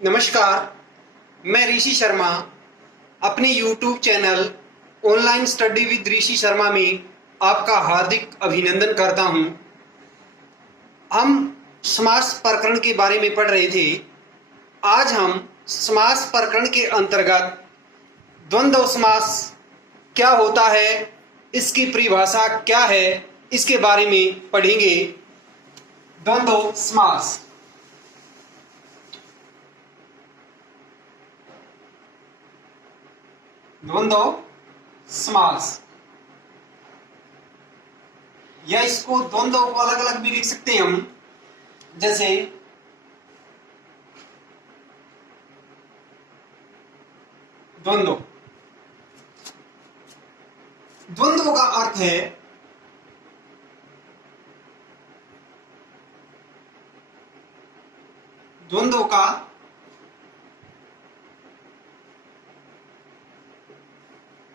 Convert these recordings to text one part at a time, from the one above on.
नमस्कार, मैं ऋषि शर्मा अपने YouTube channel online study with Rishi Sharma में आपका हार्दिक अभिनंदन करता हूं। हम समास प्रकरण के बारे में पढ़ रहे थे। आज हम समास प्रकरण के अंतर्गत द्वंद्व समास क्या होता है, इसकी परिभाषा क्या है, इसके बारे में पढ़ेंगे। द्वंद्व समास। द्वंद्व समास या इसको द्वंद्व को अलग अलग भी लिख सकते हैं हम, जैसे द्वंद्व। द्वंद्व का अर्थ है द्वंद्व का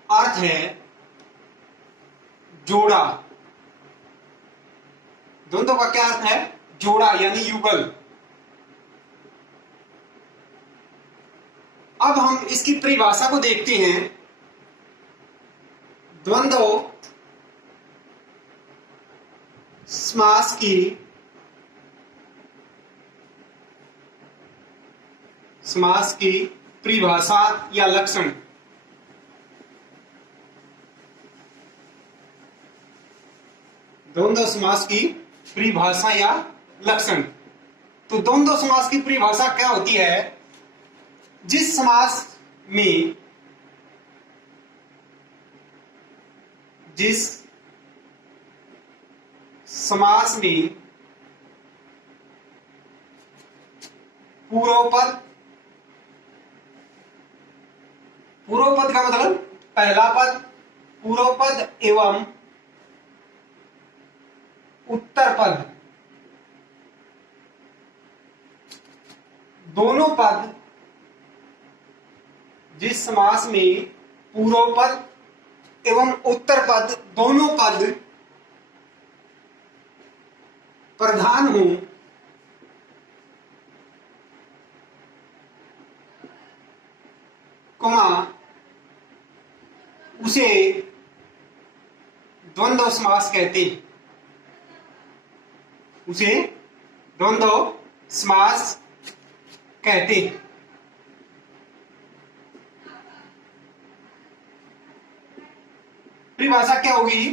अर्थ है जोड़ा। द्वंद्व का क्या अर्थ है? जोड़ा यानी युगल। अब हम इसकी परिभाषा को देखते हैं। द्वंद्व समास की परिभाषा या लक्षण। द्वंद्व समास की परिभाषा या लक्षण। तो द्वंद्व समास की परिभाषा क्या होती है? जिस समास में पूर्व पद का मतलब पहला पद, पूर्व पद एवं उत्तर पद, दोनों पद, जिस समास में पूर्व पद एवं उत्तर पद दोनों पद प्रधान हो, उसे द्वंद्व समास कहते हैं। उसे द्वंद्व समास कहते हैं। परिभाषा क्या होगी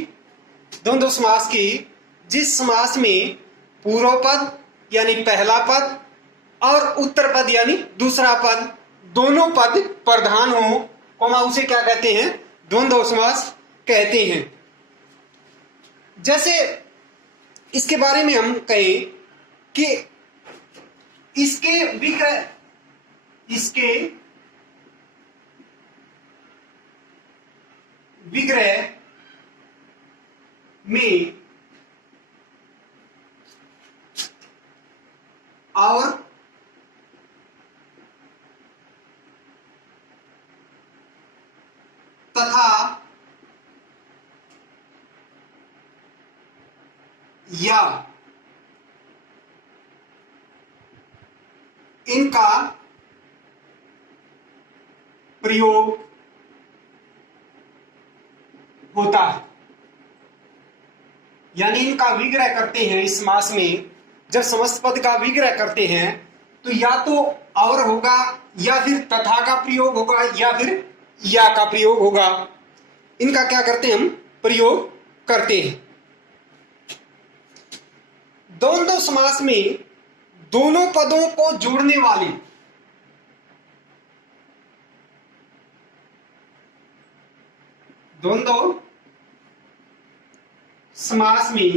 द्वंद्व समास की? जिस समास में पूर्व पद यानी पहला पद और उत्तर पद यानी दूसरा पद दोनों पद प्रधान हो, उसे क्या कहते हैं? द्वंद्व समास कहते हैं। जैसे इसके बारे में हम कहें कि इसके विग्रह में और तथा या इनका प्रयोग होता है। यानी इनका विग्रह करते हैं। इस समास में जब समस्त पद का विग्रह करते हैं तो या तो और होगा या फिर तथा का प्रयोग होगा या फिर या का प्रयोग होगा। इनका क्या करते हैं? हम प्रयोग करते हैं। द्वंद्व समास में दोनों पदों को जोड़ने वाले द्वंद्व समास में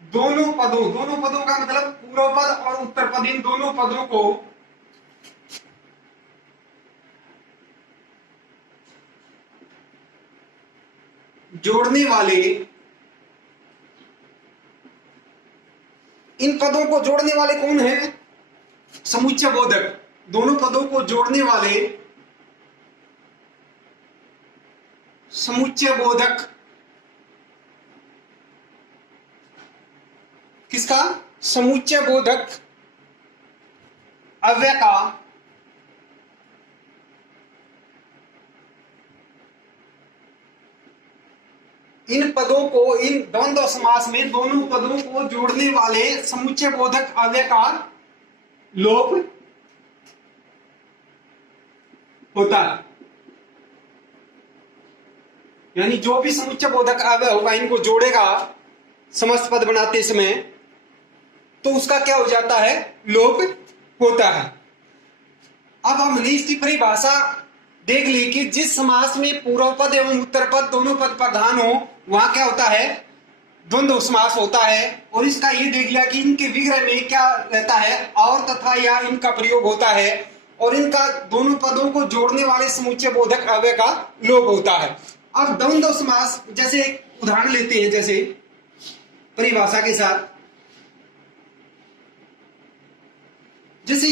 दोनों पदों का मतलब पूर्व पद और उत्तर पद, इन दोनों पदों को जोड़ने वाले, इन पदों को जोड़ने वाले कौन है? समुच्चय बोधक। दोनों पदों को जोड़ने वाले समुच्चय बोधक किसका? समुच्चय बोधक अव्यय का इन पदों को, इन द्वंद्व समास में दोनों पदों को जोड़ने वाले समुच्चय बोधक अव्यय का लोप होता है। यानी जो भी समुच्चय बोधक अव्यय होगा, इनको जोड़ेगा समस्त पद बनाते समय, तो उसका क्या हो जाता है, लोप होता है। अब हमने इसकी परिभाषा देख ली कि जिस समास में पूर्व पद एवं उत्तर पद दोनों पद प्रधान हो, वहां क्या होता है, द्वंद्व समास होता है। और इसका ये देख लिया कि इनके विग्रह में क्या रहता है, और तथा या इनका प्रयोग होता है, और इनका दोनों पदों को जोड़ने वाले समुच्चय बोधक अव्यय का लोप होता है। अब द्वंद्व समास, जैसे एक उदाहरण लेते हैं, जैसे परिभाषा के साथ, जैसे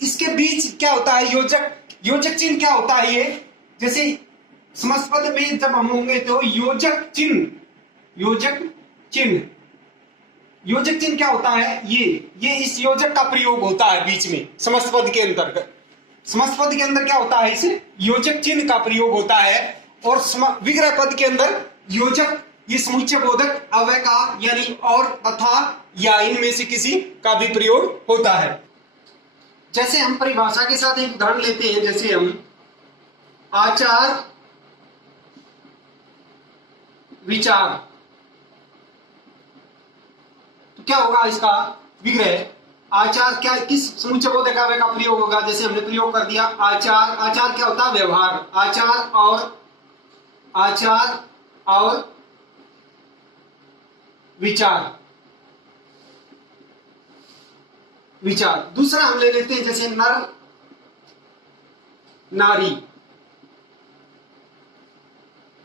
इसके बीच क्या होता है, योजक, योजक चिन्ह क्या होता है ये, जैसे समस्त पद में जब हम होंगे तो योजक चिन्ह, योजक चिन्ह, योजक चिन्ह क्या होता है, ये इस योजक का प्रयोग होता है बीच में समस्त पद के अंतर्गत। समस्त पद के अंदर क्या होता है, इस योजक चिन्ह का प्रयोग होता है। और विग्रह पद के अंदर योजक, ये समुच्चय बोधक अव्यय का, यानी और तथा या इनमें से किसी का भी प्रयोग होता है। जैसे हम परिभाषा के साथ एक उदाहरण लेते हैं, जैसे हम आचार विचार, तो क्या होगा इसका विग्रह, आचार क्या, किस समुच्चय बोधक अव्यय का प्रयोग होगा, जैसे हमने प्रयोग कर दिया आचार, आचार क्या होता है, व्यवहार, आचार और विचार, विचार। दूसरा हम ले लेते हैं, जैसे नर नारी,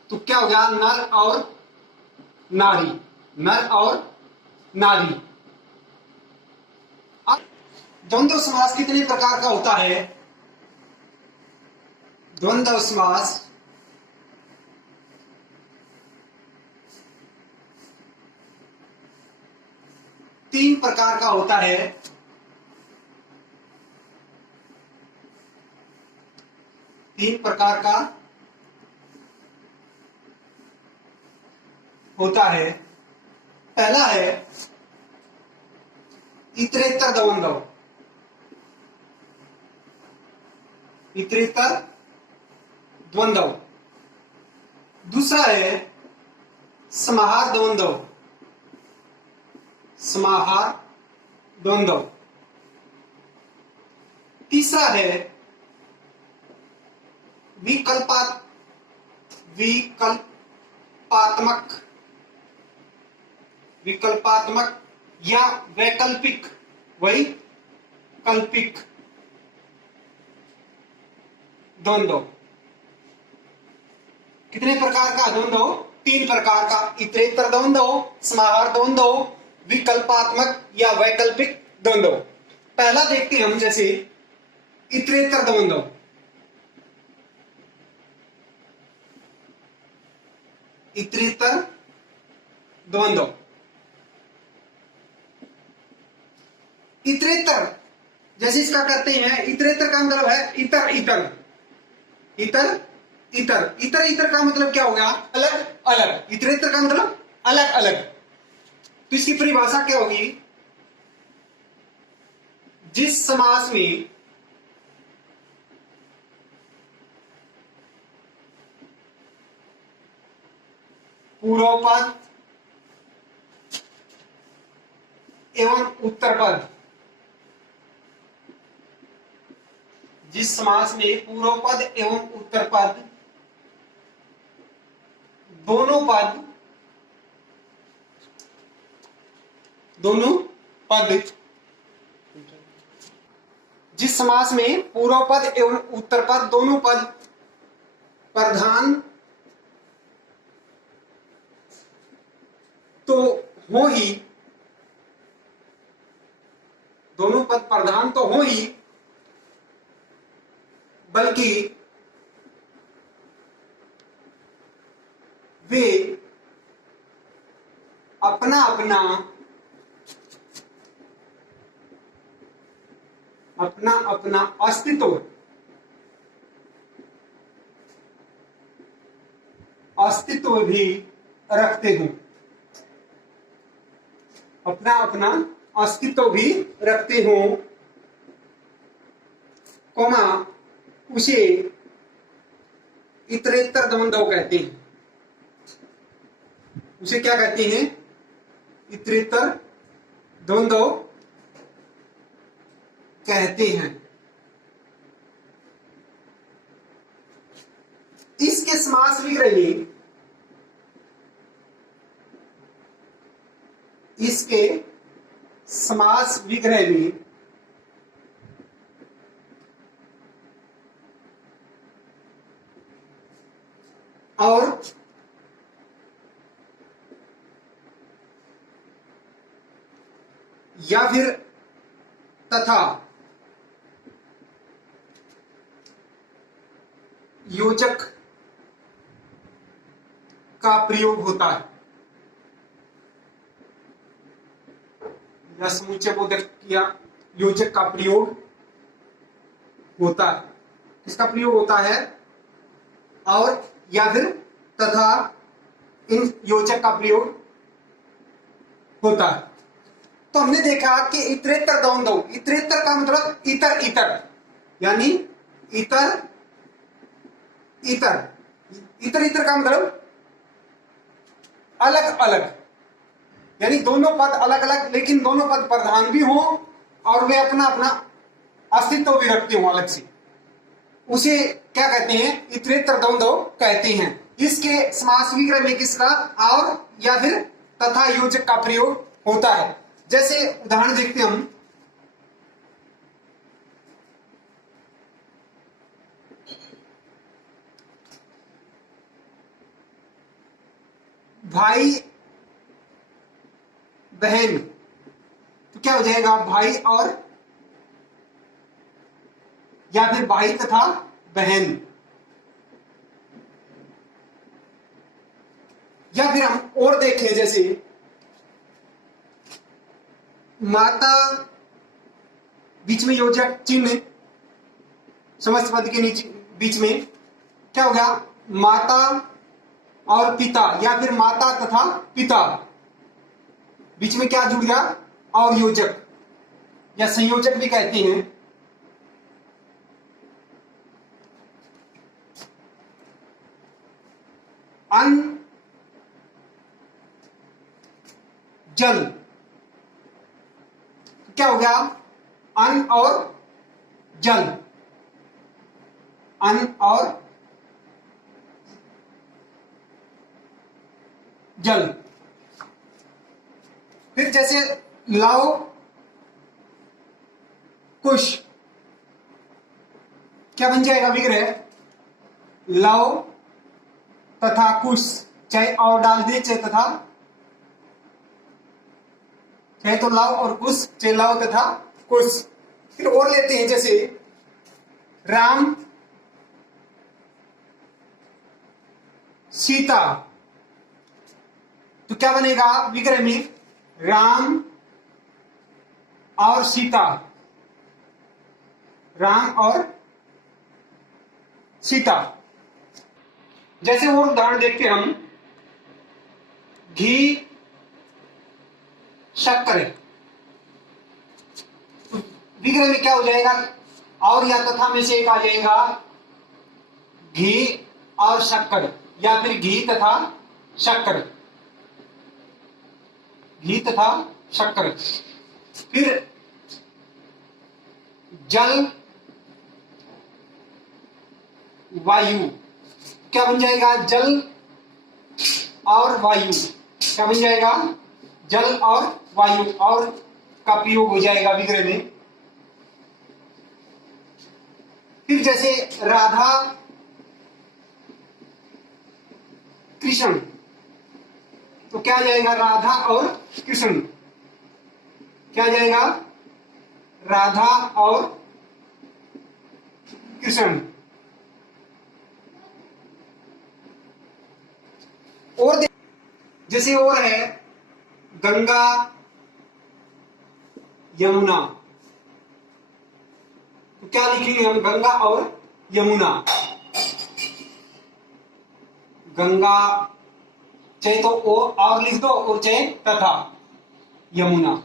तो क्या हो गया, नर और नारी, नर और नारी। अब द्वंद्व समास कितने प्रकार का होता है, द्वंद्व समास तीन प्रकार का होता है। तीन प्रकार का होता है। पहला है इतरेतर द्वंद्व, इतरेतर द्वंद्व। दूसरा है समाहार द्वंद्व, समाहार द्वंद्व। तीसरा है विकल्पात्मक या वैकल्पिक, वैकल्पिक द्वंद्व। कितने प्रकार का द्वंद्व, तीन प्रकार का, इतरेतर द्वंद्व, समाहार द्वंद्व, विकल्पात्मक या वैकल्पिक द्वंद्व। पहला देखते हैं हम, जैसे इतरेतर द्वंद्व। इतरेतर द्वंद्व, इतरेतर जैसे इसका करते हैं, इतरेतर का मतलब है इतर इतर, इतर इतर, इतर इतर का मतलब क्या हो गया, अलग अलग, इतरेतर का मतलब अलग अलग। तो इसकी परिभाषा क्या होगी, जिस समास में पूर्व पद एवं उत्तर पद, जिस समास में पूर्व पद एवं उत्तर पद दोनों पद, दोनों पद, जिस समास में पूर्व पद एवं उत्तर पद दोनों पद प्रधान तो हो ही, दोनों पद प्रधान तो हो ही, बल्कि वे अपना अपना अपना अपना अस्तित्व भी रखते हूं, अपना अपना अस्तित्व भी रखते हो, कोमा उसे इतरेतर द्वंद्व कहते हैं। उसे क्या कहते हैं? इतरेतर द्वंद्व कहते हैं। इसके समास विग्रह में, इसके समास विग्रह में और या फिर तथा योजक का प्रयोग होता है, या समुच्चय बोधक या योजक का प्रयोग होता है। किसका प्रयोग होता है? और या फिर तथा इन योजक का प्रयोग होता है। तो हमने देखा कि इतरेतर द्वंद्व, इतरेतर का मतलब इतर इतर, यानी इतर इतर, इतर इतर का मतलब अलग अलग, यानी दोनों पद अलग अलग लेकिन दोनों पद प्रधान भी हो और वे अपना अपना अस्तित्व भी रखते हो अलग से, उसे क्या कहते हैं? इतरेतर द्वंद्व कहते हैं। इसके समास विग्रह में किसका और या फिर तथा योजक का प्रयोग होता है। जैसे उदाहरण देखते हम, भाई बहन, तो क्या हो जाएगा? भाई और या फिर भाई तथा बहन, या फिर हम और देखें जैसे माता, बीच में योजक चिन्ह, समस्त पद के नीचे बीच में क्या होगा? माता और पिता, या फिर माता तथा पिता, बीच में क्या जुड़ गया? और योजक या संयोजक भी कहते हैं। अन्न जल, क्या हो गया? अन्न और जल, अन्न और जल। फिर जैसे लाओ कुश, क्या बन जाएगा विग्रह? लाओ तथा कुश, चाहे और डाल दे चाहे तथा, चाहे तो लाओ और कुश, चाहे लाओ तथा कुश। फिर और लेते हैं जैसे राम सीता, तो क्या बनेगा विग्रह में? राम और सीता, राम और सीता। जैसे और उदाहरण देखते हम, घी शक्कर, तो विग्रह में क्या हो जाएगा? और या तथा में से एक आ जाएगा, घी और शक्कर, या फिर घी तथा शक्कर, घी तथा शक्कर। फिर जल वायु, क्या बन जाएगा? जल और वायु, क्या बन जाएगा? जल और वायु, और का प्रयोग हो जाएगा विग्रह में। फिर जैसे राधा कृष्ण, तो क्या जाएगा? राधा और कृष्ण, क्या जाएगा? राधा और कृष्ण। और जैसे और है गंगा यमुना, क्या लिखेंगे हम? गंगा और यमुना। गंगा चाहे तो ओ और लिख दो और चाहे तथा यमुना।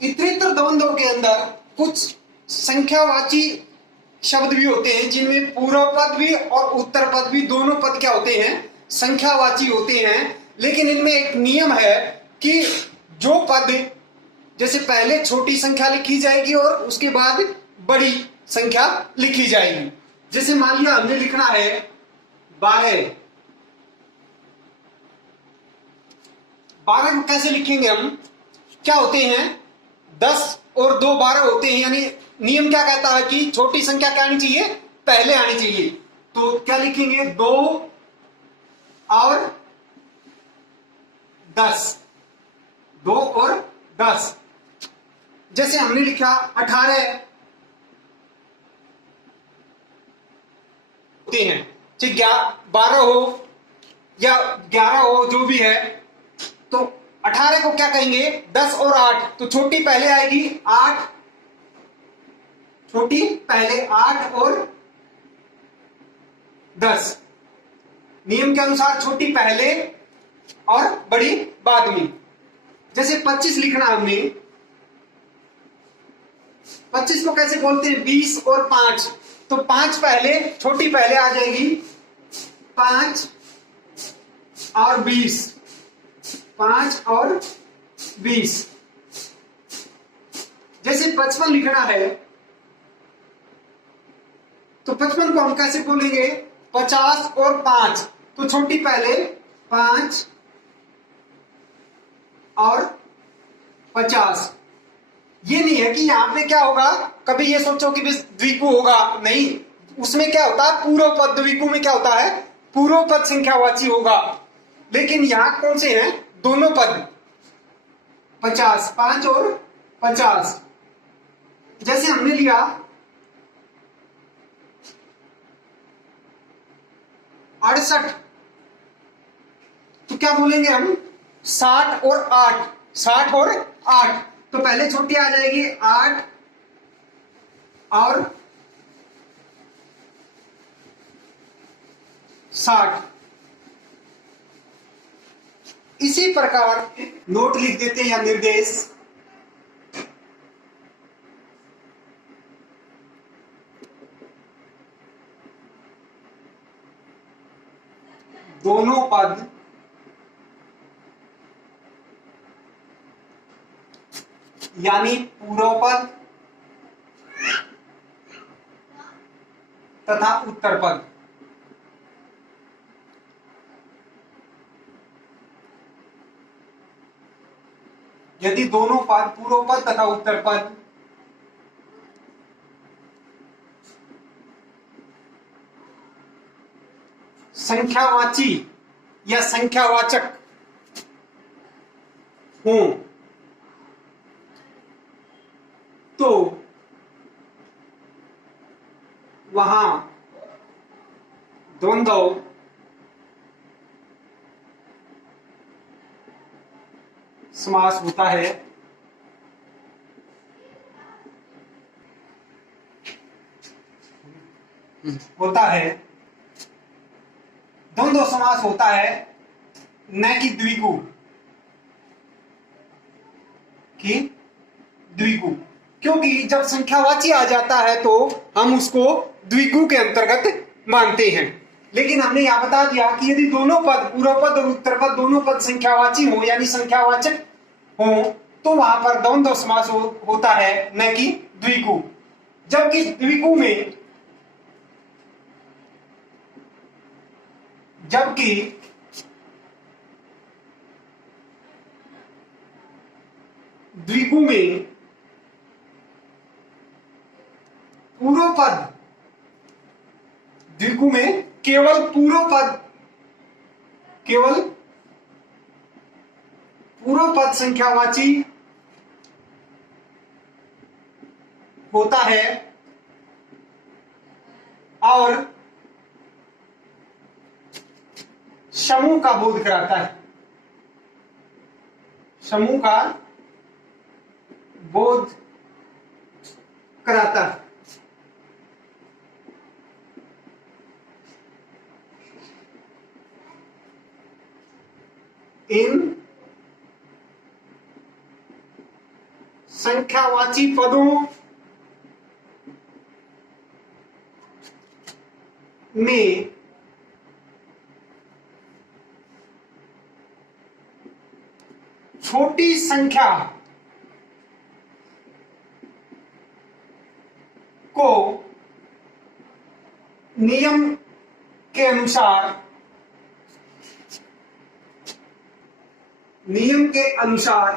इतरेतर द्वंद्व के अंदर कुछ संख्यावाची शब्द भी होते हैं जिनमें पूर्व पद भी और उत्तर पद भी दोनों पद क्या होते हैं? संख्यावाची होते हैं। लेकिन इनमें एक नियम है कि जो पद जैसे पहले छोटी संख्या लिखी जाएगी और उसके बाद बड़ी संख्या लिखी जाएगी। जैसे मान लिया हमने लिखना है 12। 12 को कैसे लिखेंगे हम? क्या होते हैं? 10 और 2 12 होते हैं। यानी नियम क्या कहता है कि छोटी संख्या क्या आनी चाहिए? पहले आनी चाहिए। तो क्या लिखेंगे? 2 और 10। 2 और 10। जैसे हमने लिखा 18 होते हैं, चाहे 12 हो या 11 हो, जो भी है। तो 18 को क्या कहेंगे? 10 और 8। तो छोटी पहले आएगी 8, छोटी पहले 8 और 10। नियम के अनुसार छोटी पहले और बड़ी बाद में। जैसे 25 लिखना हमने, 25 को कैसे बोलते हैं? 20 और 5। तो 5 पहले, छोटी पहले आ जाएगी 5 और 20। 5 और 20। जैसे 55 लिखना है तो 55 को हम कैसे बोलेंगे? 50 और 5। तो छोटी पहले 5 और 50। ये नहीं है कि यहां पे क्या होगा, कभी ये सोचो कि बस द्विगु होगा, नहीं। उसमें क्या होता है? पूर्व पद। द्विगु में क्या होता है? पूर्व पद संख्यावाची होगा। लेकिन यहां कौन से हैं? दोनों पद। 50, 5 और 50। जैसे हमने लिया 68, तो क्या बोलेंगे हम? 60 और 8। 60 और 8। तो पहले छोटी आ जाएगी 8 और 60। इसी प्रकार नोट लिख देते हैं या निर्देश। दोनों पद यानी पूर्व पद तथा उत्तर पद यदि दोनों पद, पूर्व पद तथा उत्तर पद, संख्यावाची या संख्यावाचक हो तो वहां द्वंद्व समास होता है। द्वंद्व समास होता है, न कि द्विगु। क्योंकि जब संख्यावाची आ जाता है तो हम उसको द्विगु के अंतर्गत मानते हैं। लेकिन हमने यहां बता दिया कि यदि दोनों पद, पूर्व पद और उत्तर पद, दोनों पद संख्यावाची हो यानी संख्यावाचक हो तो वहां पर द्वंद्व समास होता है, न कि द्विगु। जबकि द्विगु में पूर्व पद, द्विगु में केवल पूर्व पद संख्यावाची होता है और समूह का बोध कराता है। समूह का बोध कराता है। इन संख्यावाची पदों में छोटी संख्या को नियम के अनुसार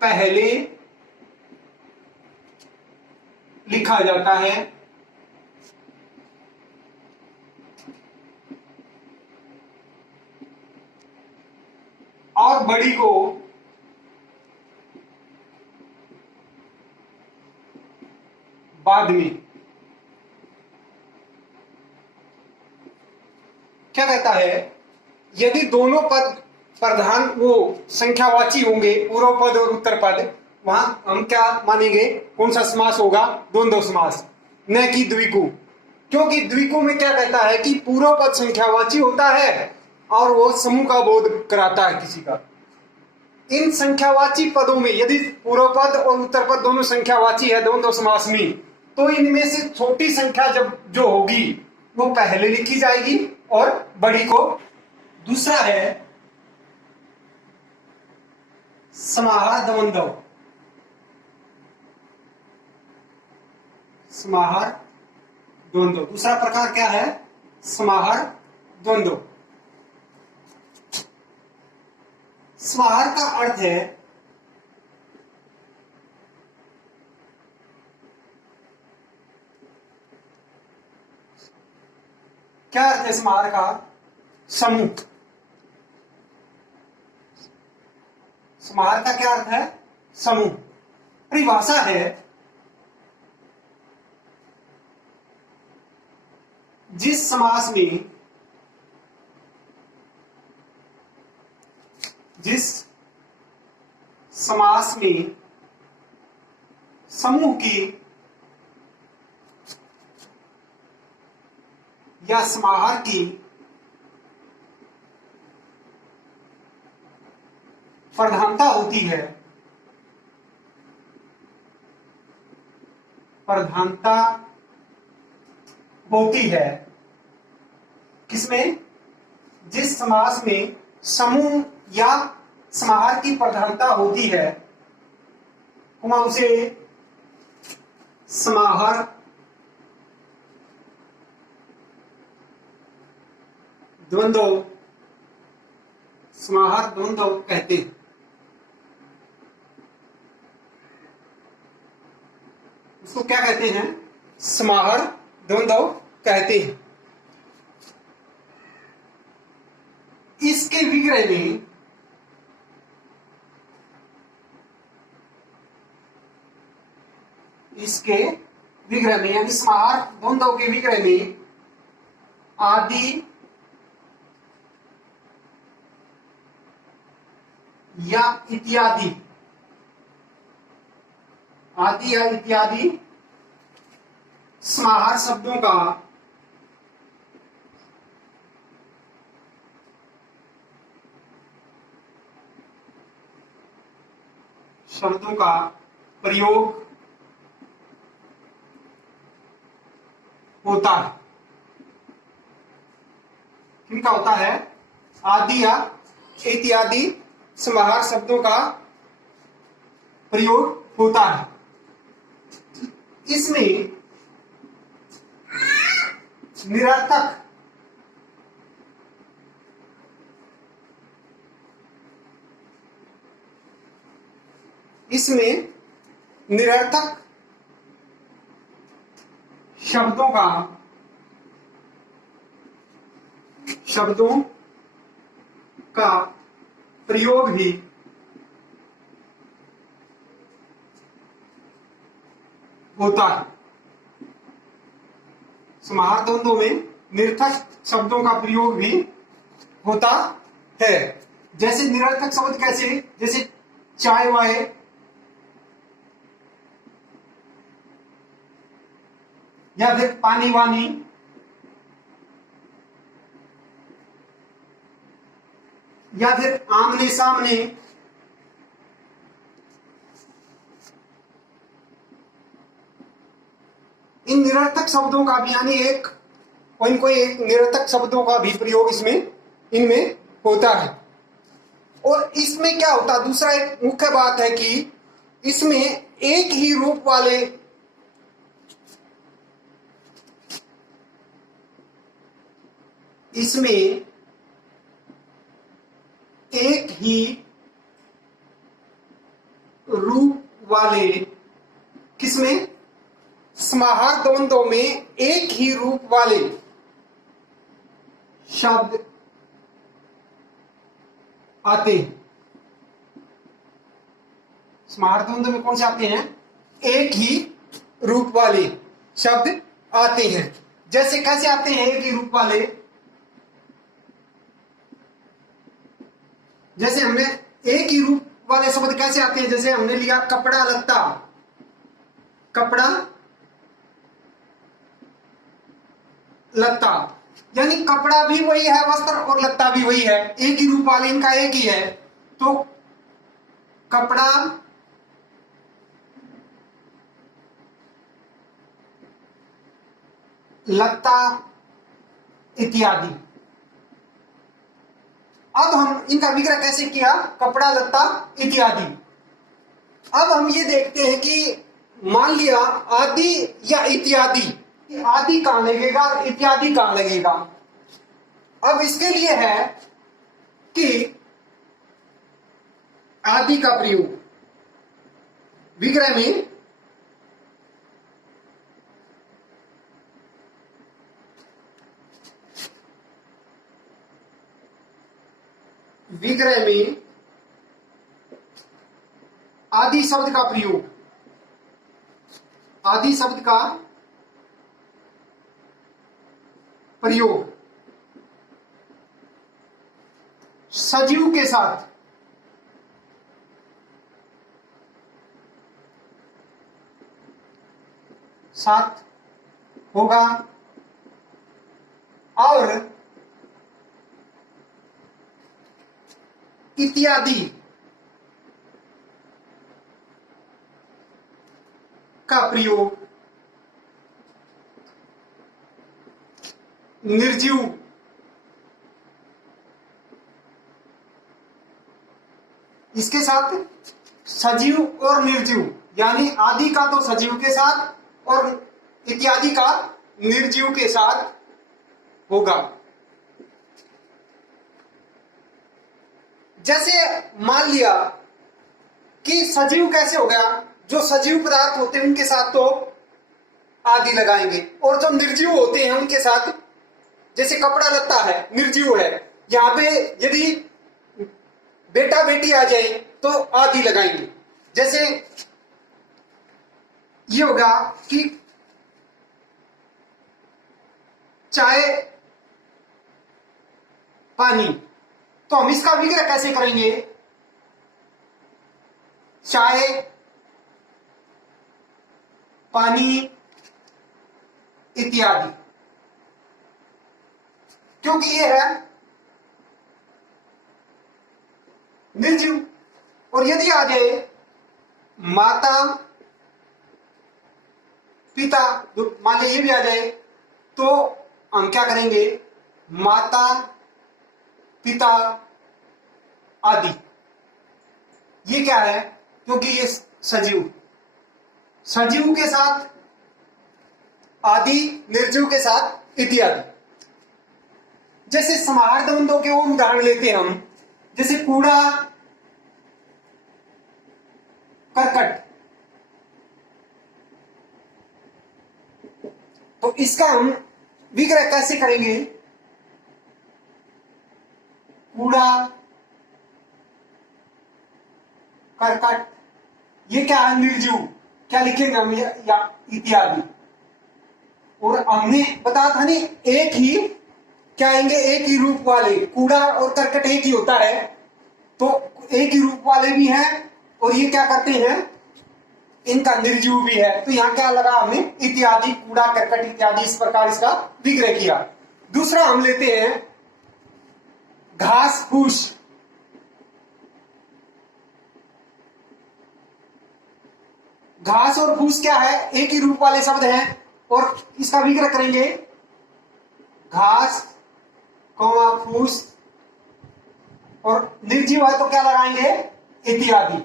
पहले लिखा जाता है और बड़ी को बाद में। क्या कहता है, यदि दोनों पद प्रधान वो संख्यावाची होंगे, पूर्व पद और उत्तर पद, वहां हम क्या मानेंगे, कौन सा समास होगा, द्वंद्व समास, न कि द्विगु। क्योंकि द्विगु में क्या कहता है कि पूर्व पद संख्यावाची होता है और वो समूह का बोध कराता है किसी का। इन संख्यावाची पदों में यदि पूर्व पद और उत्तर पद दोनों संख्यावाची है द्वंद्व समास में, तो इनमें से छोटी संख्या जब जो होगी वो पहले लिखी जाएगी और बड़ी को। दूसरा है समाहार द्वंद्व। समाहार द्वंद्व दूसरा प्रकार क्या है, समाहार द्वंद्व। समाहार का अर्थ है क्या अर्थ है समाहार का, समूह। समाहार का क्या अर्थ है, समूह। परिभाषा है जिस समास में समूह की या समाहार की प्रधानता होती है, किसमें, जिस समास में समूह या समाहार की प्रधानता होती है, वहां उसे समाहार द्वंद्व कहते हैं। उसको क्या कहते हैं, समाहार द्वंद्व कहते हैं। इसके विग्रह में यानी समाहार द्वंद्व के विग्रह में आदि या इत्यादि समाहार शब्दों का प्रयोग होता है। किनका होता है, आदि या इत्यादि समाहार शब्दों का प्रयोग होता है। इसमें निरर्थक शब्दों का प्रयोग भी होता है। समाहार द्वंद्व में निरर्थक शब्दों का प्रयोग भी होता है। जैसे निरर्थक शब्द कैसे, जैसे चाय वाय, या फिर पानी वानी, या फिर आमने सामने, इन निरर्थक शब्दों का भी यानी एक कोई एक निरर्थक शब्दों का भी प्रयोग इसमें इनमें होता है। और इसमें क्या होता है, दूसरा एक मुख्य बात है कि इसमें एक ही रूप वाले किसमें, समाहार द्वंद्वों में एक ही रूप वाले शब्द आते हैं। समाहार द्वंद्व में कौन से आते हैं, एक ही रूप वाले शब्द आते हैं। जैसे कैसे आते हैं एक ही रूप वाले, जैसे हमने एक ही रूप वाले शब्द कैसे आते हैं, जैसे हमने लिया कपड़ा लत्ता, कपड़ा लत्ता, यानी कपड़ा भी वही है वस्त्र और लत्ता भी वही है, एक ही रूप वाले, इनका एक ही है। तो कपड़ा लत्ता इत्यादि। अब हम इनका विग्रह कैसे किया, कपड़ा लत्ता इत्यादि। अब हम ये देखते हैं कि मान लिया आदि या इत्यादि, आदि कहां लगेगा और इत्यादि कहां लगेगा। अब इसके लिए है कि आदि का प्रयोग विग्रह में आदि शब्द का प्रयोग, आदि शब्द का प्रयोग सजीव के साथ होगा और इत्यादि का प्रयोग निर्जीव इसके साथ, सजीव और निर्जीव, यानी आदि का तो सजीव के साथ और इत्यादि का निर्जीव के साथ होगा। जैसे मान लिया कि सजीव कैसे हो गया, जो सजीव पदार्थ होते हैं उनके साथ तो आदि लगाएंगे, और जो निर्जीव होते हैं उनके साथ, जैसे कपड़ा लत्ता है निर्जीव है, यहां पे यदि बेटा बेटी आ जाए तो आदि लगाएंगे। जैसे ये होगा कि चाय पानी, तो हम इसका विग्रह कैसे करेंगे, चाय पानी इत्यादि, क्योंकि ये है निर्जीव। और यदि आ जाए माता पिता, मान लीजिए ये भी आ जाए, तो हम क्या करेंगे, माता पिता आदि। ये क्या है, क्योंकि ये सजीव, सजीव के साथ आदि, निर्जीव के साथ इत्यादि। जैसे समाहार द्वंद्वों के उदाहरण लेते हैं हम, जैसे कूड़ा करकट, तो इसका हम विग्रह कैसे करेंगे, कूड़ा करकट, ये क्या है निर्जीव, क्या लिखेंगे हम, या इत्यादि। और हमने बताया था नहीं, एक ही क्या आएंगे, एक ही रूप वाले, कूड़ा और करकट एक ही होता है, तो एक ही रूप वाले भी हैं, और ये क्या करते हैं, इनका निर्जीव भी है। तो यहां क्या लगा हमने, इत्यादि, कूड़ा करकट इत्यादि, इस प्रकार इसका विग्रह किया। दूसरा हम लेते हैं घास फूस। घास और फूस क्या है, एक ही रूप वाले शब्द हैं और इसका विग्रह करेंगे घास कौमा फूस, और निर्जीव है तो क्या लगाएंगे, इत्यादि,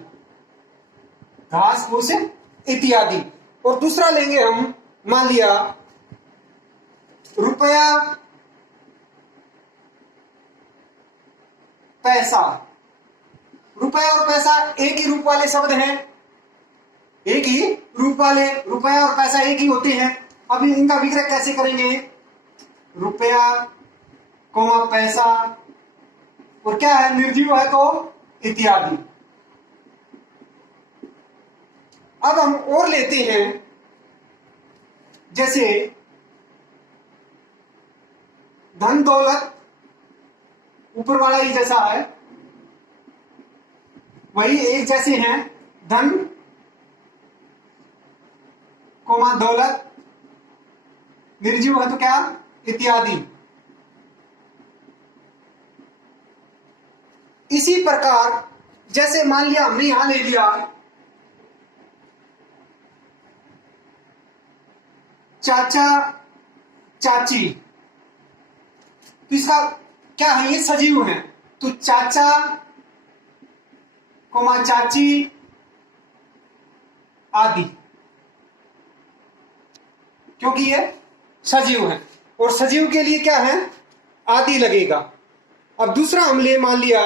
घास फूस इत्यादि। और दूसरा लेंगे हम, मान लिया रुपया पैसा। रुपया और पैसा एक ही रूप वाले शब्द हैं, एक ही रूप वाले, रुपया और पैसा एक ही होते हैं। अब इनका विग्रह कैसे करेंगे, रुपया कौमा पैसा, और क्या है, निर्जीव है तो इत्यादि। अब हम और लेते हैं, जैसे धन दौलत, ऊपर वाला ही जैसा है, वही एक जैसे हैं, धन कोमा दौलत, निर्जीव है तो क्या, इत्यादि। इसी प्रकार जैसे मान लिया हमने यहां ले लिया चाचा चाची, तो इसका क्या है, ये सजीव है, तो चाचा कोमा चाची आदि, क्योंकि ये सजीव है और सजीव के लिए क्या है, आदि लगेगा। अब दूसरा हम मान लिया,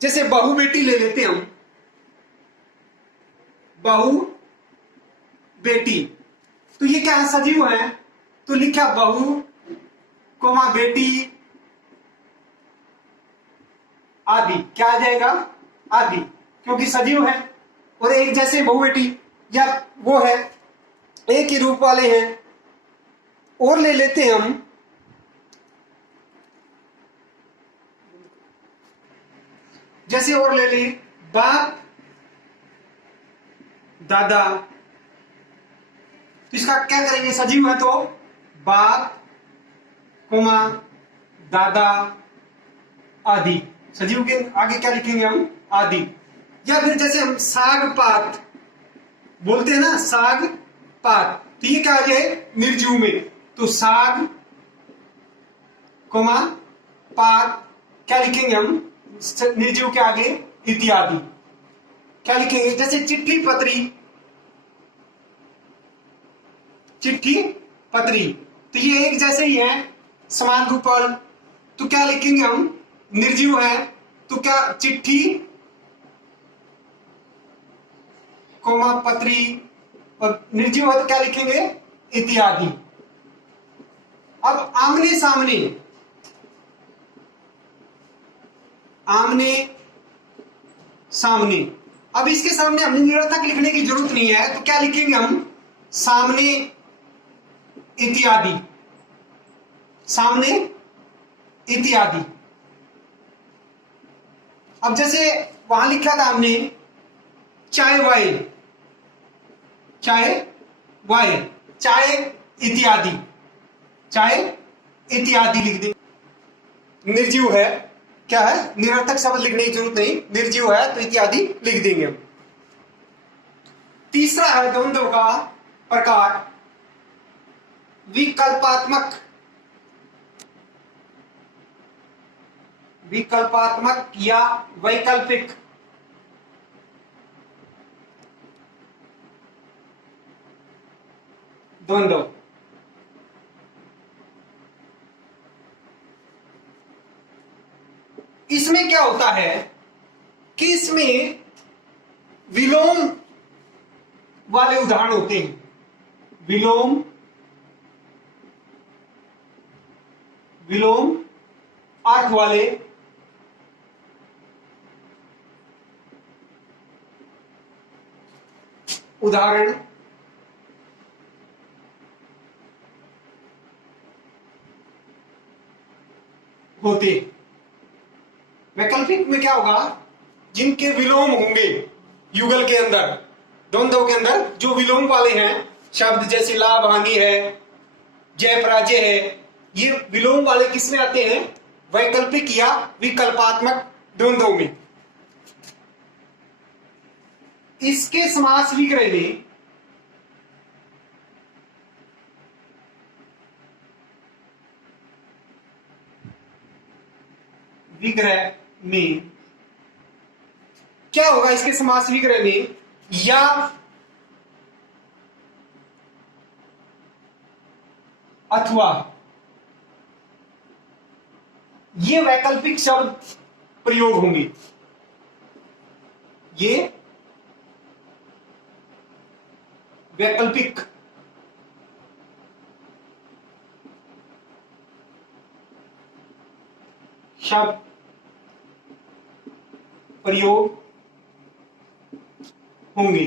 जैसे बहू बेटी ले लेते हैं हम, बहू बेटी, तो ये क्या है, सजीव है, तो लिखा बहू कोमा बेटी आदि, क्या आ जाएगा, आदि, क्योंकि सजीव है और एक जैसे बहू बेटी या वो है, एक ही रूप वाले हैं। और ले लेते हैं हम, जैसे और ले ली बाप दादा, तो इसका क्या करेंगे, सजीव है तो बाप कोमा दादा आदि, सजीव के आगे क्या लिखेंगे हम, आदि। या फिर जैसे हम साग पात बोलते हैं ना, साग पात, तो ये क्या आ जाए, निर्जीव में, तो साग कोमा पात, क्या लिखेंगे हम, निर्जीव के आगे इत्यादि, क्या लिखेंगे, जैसे चिट्ठी पत्री, चिट्ठी पत्री, तो ये एक जैसे ही है, समान रूपल, तो क्या लिखेंगे हम, निर्जीव है तो क्या, चिट्ठी कोमा पत्री, और निर्जीव है तो क्या लिखेंगे, इत्यादि। अब आमने सामने, आमने सामने, अब इसके सामने हमने निरर्थक लिखने की जरूरत नहीं है, तो क्या लिखेंगे हम, सामने इत्यादि, सामने इत्यादि। अब जैसे वहां लिखा था हमने चाय वाय, चाय वाय, चाय इत्यादि, चाय इत्यादि लिख दे, निर्जीव है, क्या है, निरर्थक शब्द लिखने की जरूरत नहीं, निर्जीव है तो इत्यादि लिख देंगे हम। तीसरा है द्वंद्व का प्रकार, विकल्पात्मक, विकल्पात्मक या वैकल्पिक। द्वंद्व, इसमें क्या होता है कि इसमें विलोम वाले उदाहरण होते हैं, विलोम, विलोम अर्थ वाले उदाहरण होते। वैकल्पिक में क्या होगा, जिनके विलोम होंगे युगल के अंदर, द्वंद्व के अंदर जो विलोम वाले हैं शब्द, जैसे लाभ हानि है, जय पराजय है, ये विलोम वाले किसमें आते हैं? वैकल्पिक या विकल्पात्मक द्वंद्वों में। इसके समास विग्रह में क्या होगा? इसके समास विग्रह में या अथवा ये वैकल्पिक शब्द प्रयोग होंगे। ये वैकल्पिक शब्द प्रयोग होंगे।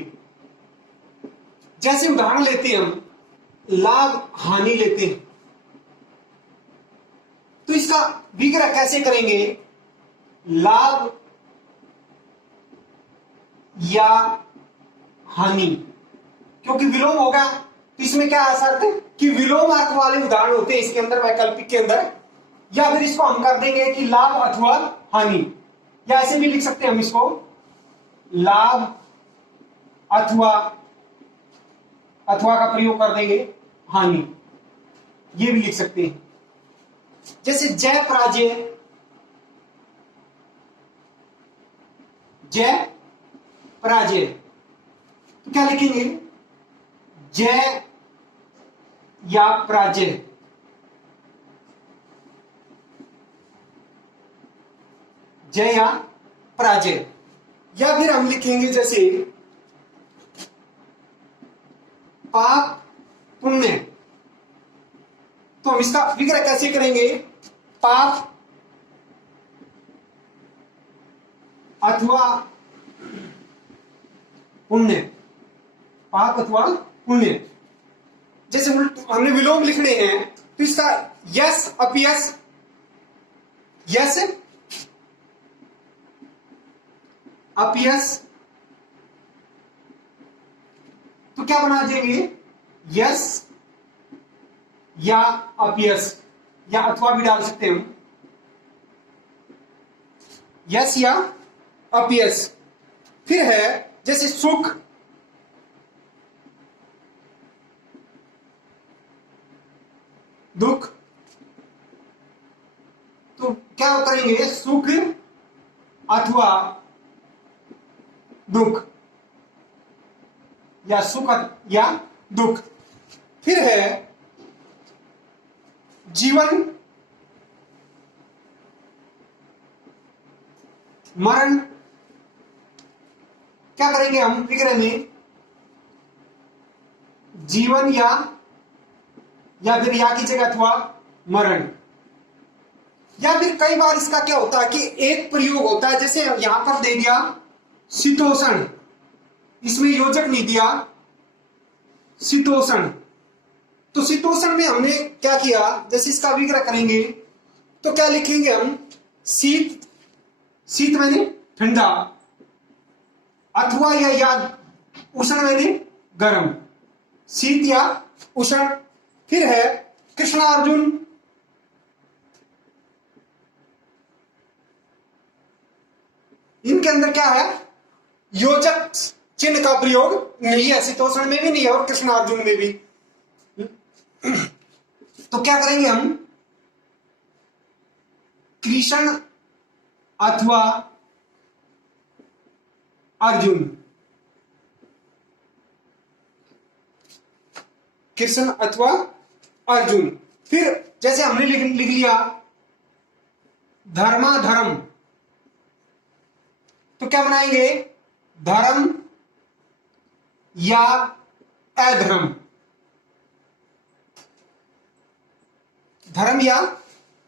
जैसे उदाहरण लेते हैं हम, लाभ हानि लेते हैं, तो इसका विग्रह कैसे करेंगे? लाभ या हानि, क्योंकि विलोम होगा तो इसमें क्या अर्थ है कि विलोम अर्थ वाले उदाहरण होते हैं इसके अंदर, वैकल्पिक के अंदर। या फिर इसको हम कर देंगे कि लाभ अथवा हानि, या ऐसे भी लिख सकते हैं हम इसको, लाभ अथवा का प्रयोग कर देंगे हानि, ये भी लिख सकते हैं। जैसे जय पराजय, तो क्या लिखेंगे? जय या पराजय, जय या पराजय। या फिर हम लिखेंगे जैसे पाप पुण्य, तो हम इसका विग्रह कैसे करेंगे? पाप अथवा पुण्य, पाप अथवा पुण्य। जैसे हमने विलोम लिखने हैं तो इसका यस अपयस, यस अपयस, तो क्या बना देंगे? यस या अपयस, या अथवा भी डाल सकते हैं हम, यस या अपयस। फिर है जैसे सुख, दुख, तो क्या करेंगे? सुख अथवा दुख, या सुख या दुख। फिर है जीवन मरण, क्या करेंगे हम विग्रह में? जीवन या फिर या की जगह अथवा मरण। या फिर कई बार इसका क्या होता है कि एक प्रयोग होता है, जैसे यहां पर दे दिया शीतोषण, इसमें योजक नहीं दिया शीतोषण, तो शीतोषण में हमने क्या किया? जैसे इसका विग्रह करेंगे तो क्या लिखेंगे हम? शीत, शीत मैंने ठंडा, अथवा या उष्ण मैंने गर्म, शीत या उष्ण। फिर है कृष्ण अर्जुन, इनके अंदर क्या है? योजक चिन्ह का प्रयोग नहीं है, शीतोषण में भी नहीं है और कृष्ण अर्जुन में भी। तो क्या करेंगे हम? कृष्ण अथवा अर्जुन, कृष्ण अथवा अर्जुन। फिर जैसे हमने लिख लिया धर्माधर्म, तो क्या बनाएंगे? धर्म या अधर्म, धर्म या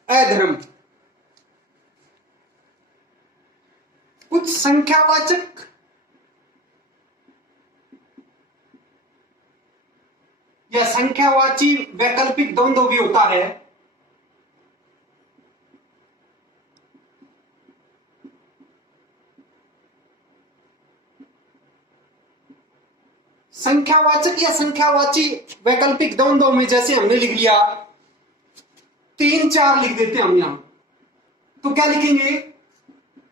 अधर्म। कुछ संख्यावाचक या संख्यावाची वैकल्पिक द्वंद्व भी होता है। संख्यावाचक या संख्यावाची वैकल्पिक द्वंद्व में जैसे हमने लिख लिया 3 4 लिख देते हैं हम यहां, तो क्या लिखेंगे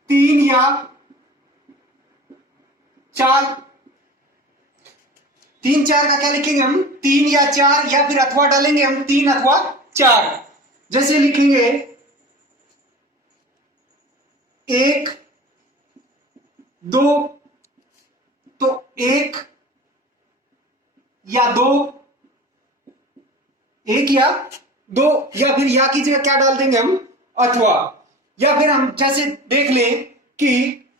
3 या 4। 3 4 का क्या लिखेंगे हम 3 या 4, या फिर अथवा डालेंगे हम 3 अथवा 4। जैसे लिखेंगे 1 2, तो 1 या 2, 1 या 2, या फिर या की जगह क्या डाल देंगे हम अथवा, या फिर हम जैसे देख लें कि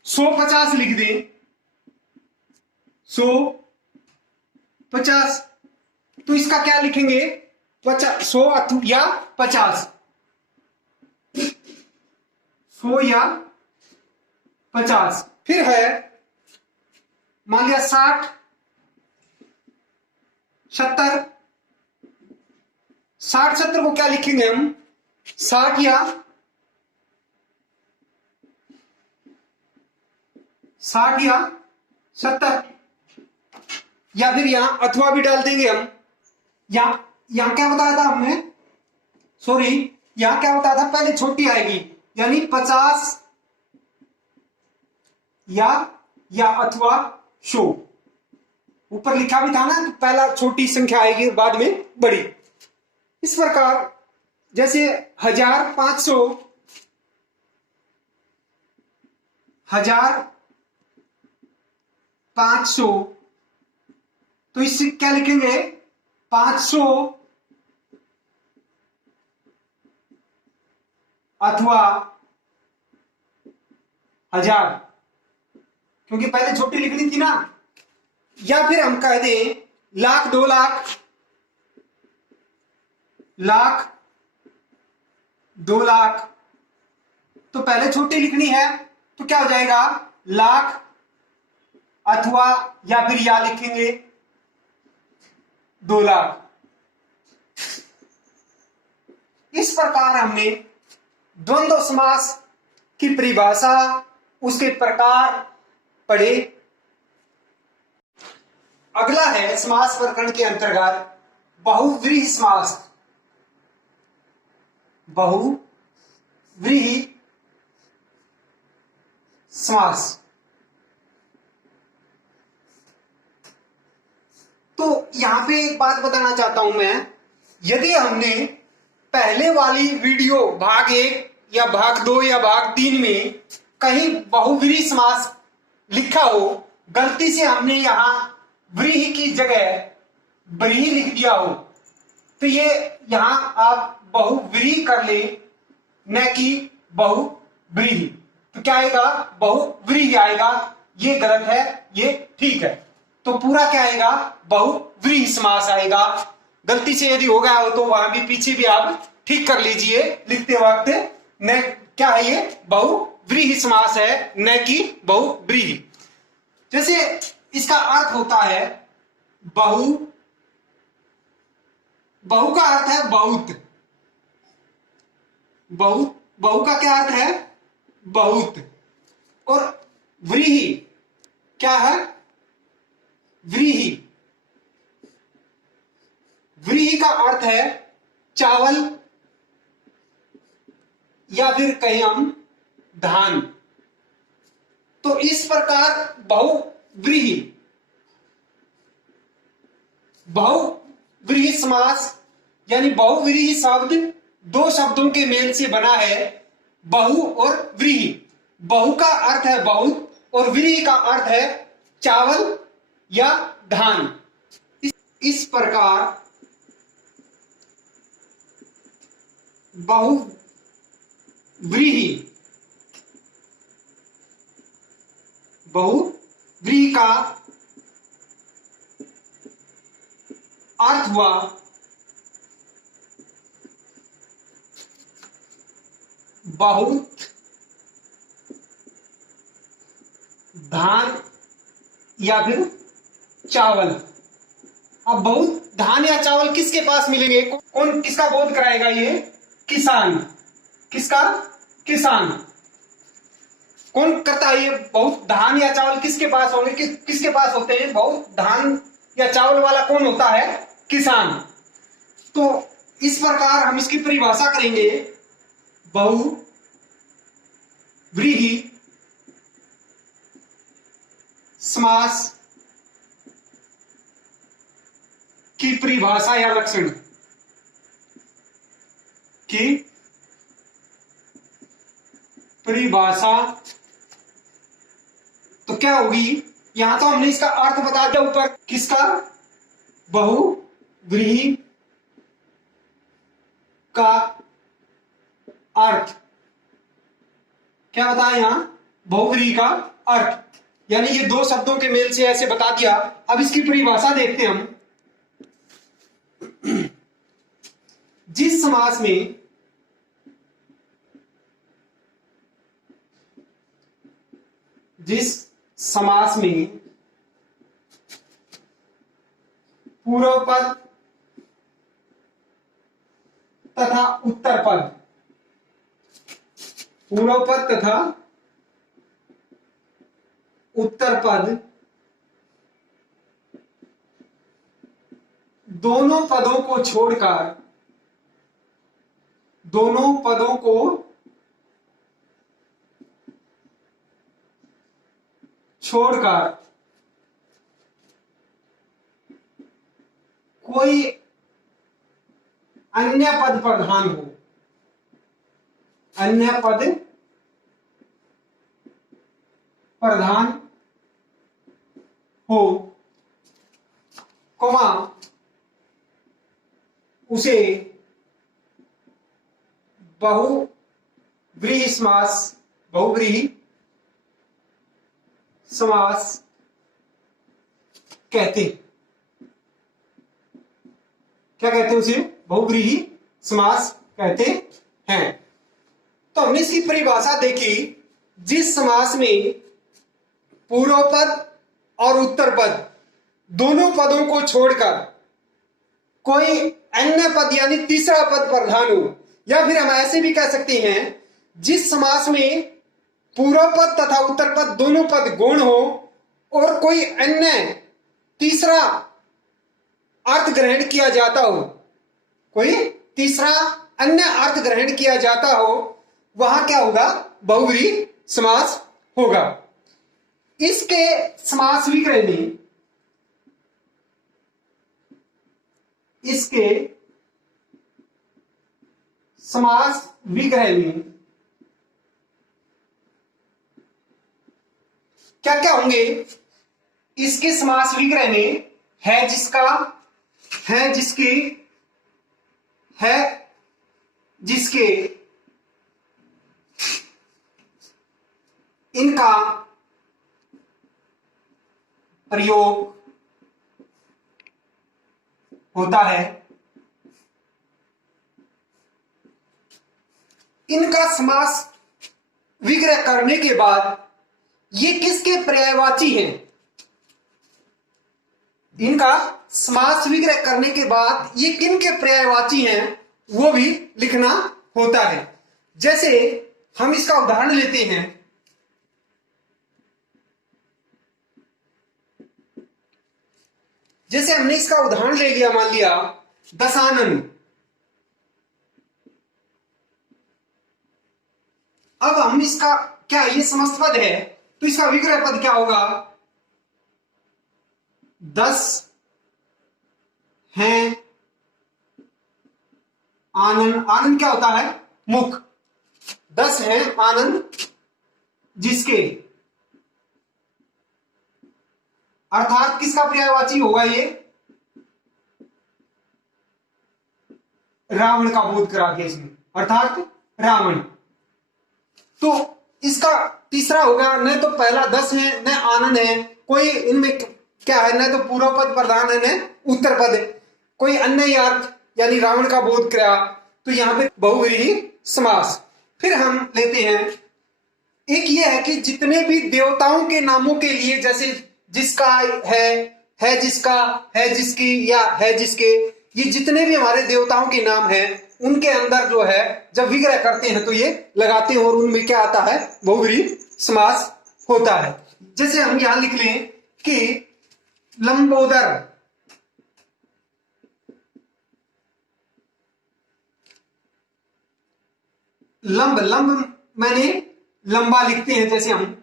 150 लिख दें 150, तो इसका क्या लिखेंगे 100 या 50, 100 या 50। फिर है मान लिया 60 70, 60 70 को क्या लिखेंगे हम 60 या 70, या फिर यहां अथवा भी डाल देंगे हम। यहां क्या बताया था हमने, सॉरी यहां क्या बताया था, पहले छोटी आएगी यानी 50 या अथवा 100। ऊपर लिखा भी था ना कि पहला छोटी संख्या आएगी बाद में बड़ी। इस प्रकार जैसे 1000 500, 1000 500, तो इससे क्या लिखेंगे 500 अथवा 1000, क्योंकि पहले छोटी लिखनी थी ना। या फिर हम कह दें लाख 2 लाख, लाख 2 लाख, तो पहले छोटी लिखनी है तो क्या हो जाएगा लाख अथवा या फिर या लिखेंगे 2 लाख। इस प्रकार हमने द्वंद्व समास की परिभाषा, उसके प्रकार पढ़े। अगला है समास प्रकरण के अंतर्गत बहुव्रीहि समास। बहुव्रीहि समास, तो यहां पे एक बात बताना चाहता हूं मैं, यदि हमने पहले वाली वीडियो भाग 1 या भाग 2 या भाग 3 में कहीं बहुव्रीहि समास लिखा हो, गलती से हमने यहां व्रीहि की जगह व्रीहि लिख दिया हो, तो ये यहां आप बहुव्रीहि कर ले न कि बहुव्रीहि, तो क्या आएगा बहुव्रीहि आएगा। ये गलत है, ये ठीक है, तो पूरा क्या आएगा बहुव्रीहि समास आएगा। गलती से यदि हो गया हो तो वहां भी पीछे भी आप ठीक कर लीजिए लिखते वक्त। न क्या है ये बहुव्रीहि समास है न कि बहुव्रीहि। जैसे इसका अर्थ होता है बहु, बहु का अर्थ है बहुत, बहु का क्या अर्थ है बहुत, और व्रीहि क्या है व्रीहि, व्रीहि का अर्थ है चावल या फिर कहें हम धान। तो इस प्रकार बहुव्रीहि समास यानी बहुव्रीहि शब्द दो शब्दों के मेल से बना है, बहु और व्रीहि। बहु का अर्थ है बहुत और व्रीहि का अर्थ है चावल या धान। इस प्रकार बहुव्रीहि का अर्थ हुआ बहुत धान या फिर चावल। अब बहुत धान या चावल किसके पास मिलेंगे, कौन किसका बोध कराएगा, ये किसान। किसका, किसान। कौन करता है ये बहुत धान या चावल किसके पास होंगे, किसके पास होते हैं बहुत धान या चावल वाला कौन होता है? किसान। तो इस प्रकार हम इसकी परिभाषा करेंगे, बहुव्रीहि समास की परिभाषा या लक्षण की परिभाषा तो क्या होगी? यहां तो हमने इसका अर्थ बता दिया ऊपर, किसका? बहुव्रीहि का अर्थ क्या बताया यहां? बहुव्रीहि का अर्थ, यानी ये दो शब्दों के मेल से ऐसे बता दिया। अब इसकी परिभाषा देखते हैं हम। जिस समास में पूर्व पद तथा उत्तर पद, पूर्व पद तथा उत्तर पद दोनों पदों को छोड़कर कोई अन्य पद प्रधान हो, अन्य पद प्रधान हो, कौमा उसे बहुव्रीहि समास कहते हैं। क्या कहते हैं? उसे बहुव्रीहि समास कहते हैं। तो हमने इसकी परिभाषा देखी। जिस समास में पूर्व पद और उत्तर पद दोनों पदों को छोड़कर कोई अन्य पद यानी तीसरा पद प्रधान हो, या फिर हम ऐसे भी कह सकते हैं, जिस समास में पूर्व पद तथा उत्तर पद दोनों पद गौण हो और कोई अन्य तीसरा अर्थ ग्रहण किया जाता हो, कोई तीसरा अन्य अर्थ ग्रहण किया जाता हो, वहां क्या होगा? बहुव्रीहि समास होगा। इसके समास विग्रह में क्या क्या होंगे? इसके समास विग्रह में है जिसका, है जिसकी, है जिसके, इनका प्रयोग होता है। इनका समास विग्रह करने के बाद ये किसके पर्यायवाची हैं? इनका समास विग्रह करने के बाद ये किन के पर्यायवाची हैं वो भी लिखना होता है। जैसे हम इसका उदाहरण लेते हैं, जैसे हमने इसका उदाहरण ले लिया, मान लिया दशानन। अब हम इसका क्या, ये समस्त पद है तो इसका विग्रह पद क्या होगा? 10 हैं आनंद। आनंद क्या होता है? मुख। 10 हैं आनंद जिसके, अर्थात किसका पर्यायवाची होगा ये? रावण का बोध करा दिया इसमें, अर्थात रावण। तो इसका तीसरा होगा, न तो पहला 10 है न आनंद है, कोई इनमें क्या है, न तो पूर्व पद प्रधान है न उत्तर पद है, कोई अन्य अर्थ यानी रावण का बोध करा, तो यहां पे बहुव्रीहि समास। फिर हम लेते हैं, एक ये है कि जितने भी देवताओं के नामों के लिए, जैसे जिसका है जिसका, है जिसकी या है जिसके, ये जितने भी हमारे देवताओं के नाम हैं उनके अंदर जो है जब विग्रह करते हैं तो ये लगाते हैं और उनमें क्या आता है? बहुव्रीहि समास होता है। जैसे हम यहां लिख लें कि लंबोदर, लंब, लंब मैंने लंबा लिखते हैं, जैसे हम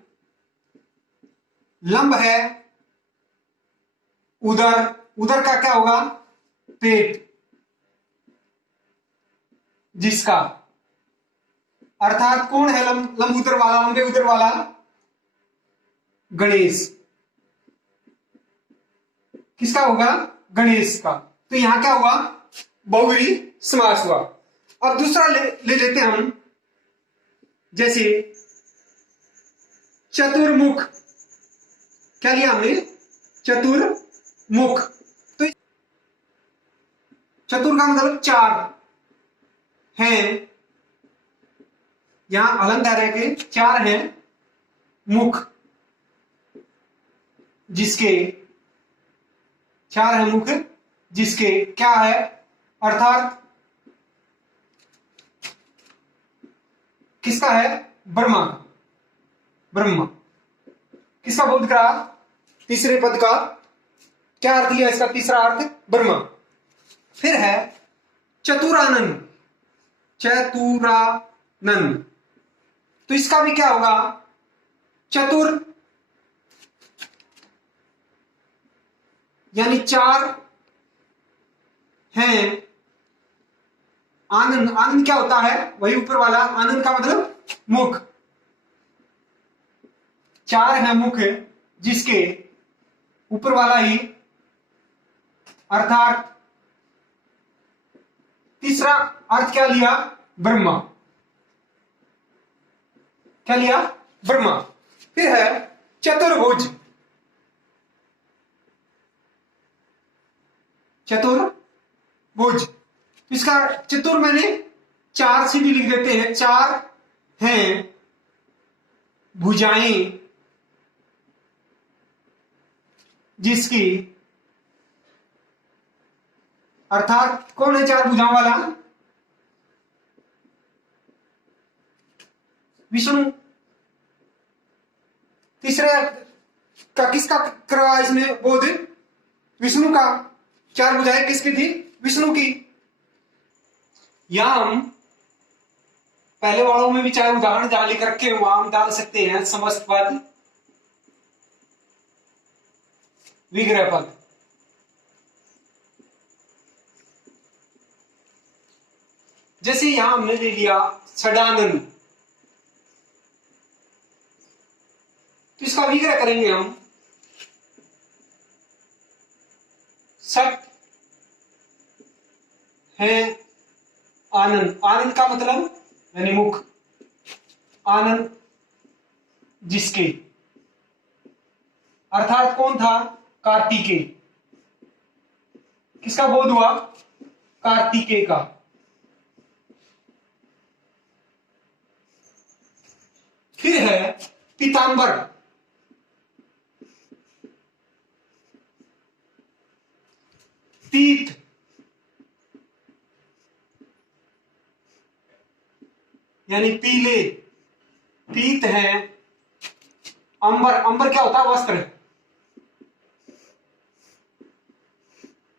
लंब है उदर, उदर का क्या होगा? पेट, जिसका, अर्थात कौन है लंब, लंब उदर वाला, लंबे उदर वाला? गणेश। किसका होगा? गणेश का। तो यहां क्या हुआ? बहुव्रीहि समास हुआ। अब दूसरा ले लेते हैं हम, जैसे चतुर्मुख। क्या लिया हमने? चतुर्मुख। तो चतुर का मतलब चार हैं, यहां अलंकार है कि चार हैं मुख, जिसके चार है मुख, जिसके क्या है? अर्थात किसका है? ब्रह्मा का। ब्रह्मा किसका बोध करा? तीसरे पद का। क्या अर्थ लिया इसका? तीसरा अर्थ ब्रह्मा। फिर है चतुरानन, चतुरानन। तो इसका भी क्या होगा? चतुर यानी चार हैं। आनंद, आनंद क्या होता है? वही ऊपर वाला। आनंद का मतलब मुख, चार है मुख, जिसके ऊपर वाला ही, अर्थात तीसरा अर्थ क्या लिया? ब्रह्मा। क्या लिया? ब्रह्मा। फिर है चतुर्भुज, चतुर्भुज। इसका चतुर मैंने चार से भी लिख देते हैं, चार हैं भुजाएं, जिसकी, अर्थात कौन है चार भुजाओं वाला? विष्णु। तीसरे का किसका करवा इसमें बोध? विष्णु का। चार भुजाएं किसकी थी? विष्णु की। यहां हम पहले वालों में भी चाहे उदाहरण जहां लिख रखे हो वहां हम डाल सकते हैं समस्त पद, विग्रह पद। जैसे यहां हमने ले लिया षडानन, तो इसका विग्रह करेंगे हम षट है आनंद। आनंद का मतलब यानी मुख, आनंद जिसके, अर्थात कौन था? कार्तिकेय। किसका बोध हुआ? कार्तिकेय का। फिर है पीतांबर, पीत यानी पीले, पीत है। अंबर, अंबर क्या होता है? वस्त्र।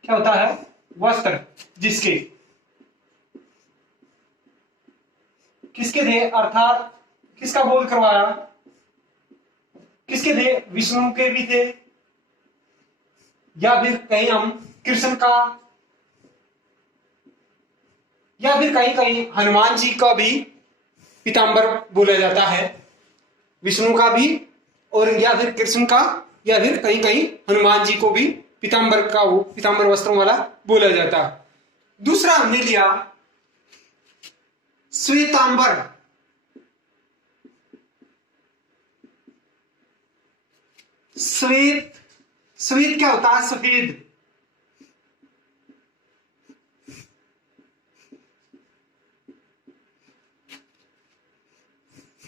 क्या होता है? वस्त्र, जिसके, किसके थे? अर्थात किसका बोध करवाया? किसके थे? विष्णु के भी थे, या फिर कहीं हम कृष्ण का, या फिर कहीं कहीं हनुमान जी का भी पीतांबर बोला जाता है, विष्णु का भी, और या फिर कृष्ण का, या फिर कहीं कहीं हनुमान जी को भी पीतांबर का, वो पीतांबर वस्त्रों वाला बोला जाता। दूसरा हमने लिया श्वेतांबर। श्वेत, श्वेत क्या होता है? सफेद।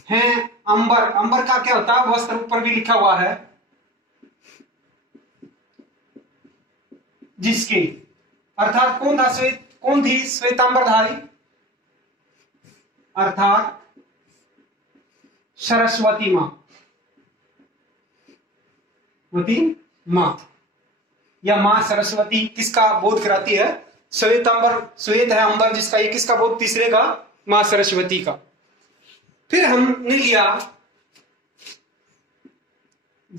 है अंबर, अंबर का क्या होता है? वस्त्र, ऊपर भी लिखा हुआ है, जिसके, अर्थात कौन था? श्वेत, कौन थी श्वेतांबरधारी? अर्थात सरस्वती मां, मां, या मां सरस्वती किसका बोध कराती है? श्वेतांबर, श्वेत है अंबर जिसका, ये किसका बोध? तीसरे का, मां सरस्वती का। फिर हमने लिया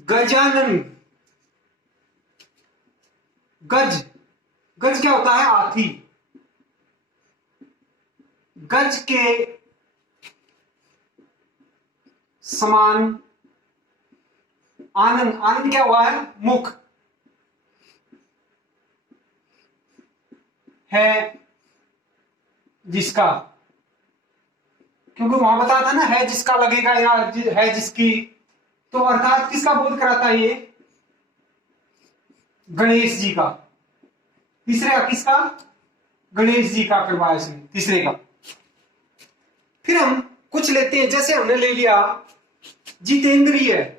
गजानन। गज, गज क्या होता है? हाथी। गज के समान आनंद, आनंद क्या हुआ है? मुख है जिसका, क्योंकि वहां बताया था ना, है जिसका लगेगा या है जिसकी, तो अर्थात किसका बोध कराता है ये? गणेश जी का। तीसरे का किसका? गणेश जी का करवाया इसने, तीसरे का। फिर हम कुछ लेते हैं, जैसे हमने ले लिया जितेंद्रिय।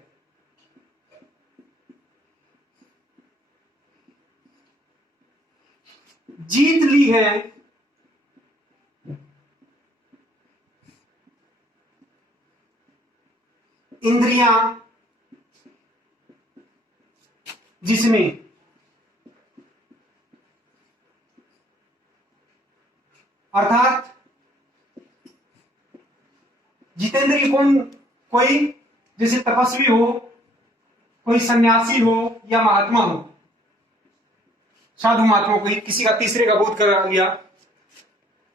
जीत ली है इंद्रियां जिसमें, अर्थात जितेंद्रिय कौन? कोई जैसे तपस्वी हो, कोई सन्यासी हो या महात्मा हो, साधु महात्मा, कोई किसी का तीसरे का बोध करा लिया।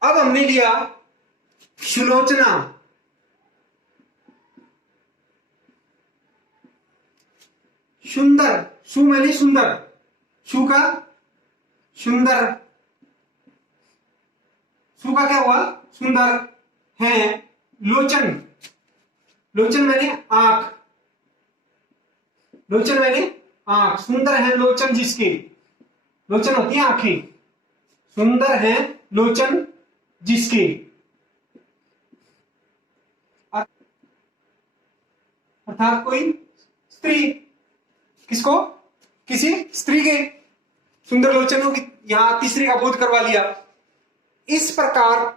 अब हमने लिया सुलोचना। सुंदर, सु मैंने सुंदर, सु का सुंदर, सु का क्या हुआ? सुंदर है। लोचन, लोचन मैंने आंख, लोचन मैंने आंख। सुंदर है लोचन जिसके, लोचन होती है आंखें, सुंदर है लोचन जिसके। अर्थात कोई स्त्री, किसको? किसी स्त्री के सुंदर लोचनों की यहां तीसरे का बोध करवा लिया। इस प्रकार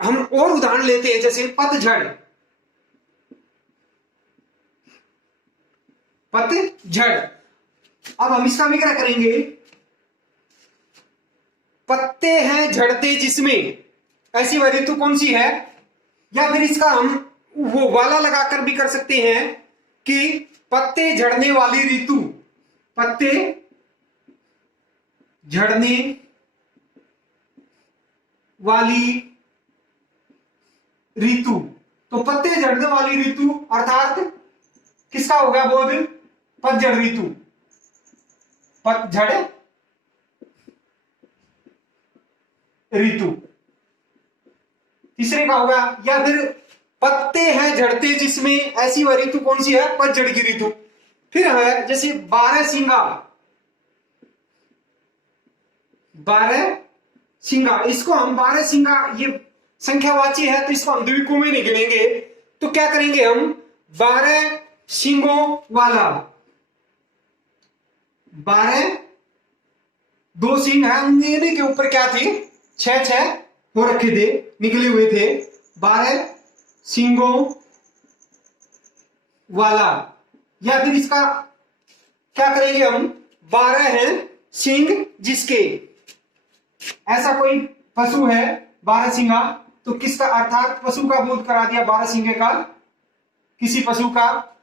हम और उदाहरण लेते हैं, जैसे पतझड़। पतझड़, अब हम इसका भी क्या करेंगे? पत्ते हैं झड़ते जिसमें, ऐसी वह ऋतु कौन सी है? या फिर इसका हम वो वाला लगाकर भी कर सकते हैं कि पत्ते झड़ने वाली ऋतु, पत्ते झड़ने वाली ऋतु। तो पत्ते झड़ने वाली ऋतु अर्थात किसका हो गया बोध? पतझड़ ऋतु, पतझड़ ऋतु तीसरे का होगा। या फिर पत्ते हैं झड़ते जिसमें, ऐसी वह ऋतु कौन सी है? पतझड़ की ऋतु। फिर है जैसे बारहसिंगा, बारहसिंगा, इसको हम बारहसिंगा, ये संख्यावाची है तो इसको हम द्विगु में नहीं गिनेंगे, तो क्या करेंगे हम? 12 सिंगों वाला, 12 दो सिंह है, उन्हीं के ऊपर क्या थी? 6 हो रखे थे, निकले हुए थे, 12 सिंगों वाला। या फिर इसका क्या करेंगे हम? 12 हैं सिंह जिसके, ऐसा कोई पशु है 12 सिंगा, तो किसका? अर्थात पशु का बोध करा दिया 12 सिंगे का, किसी पशु का।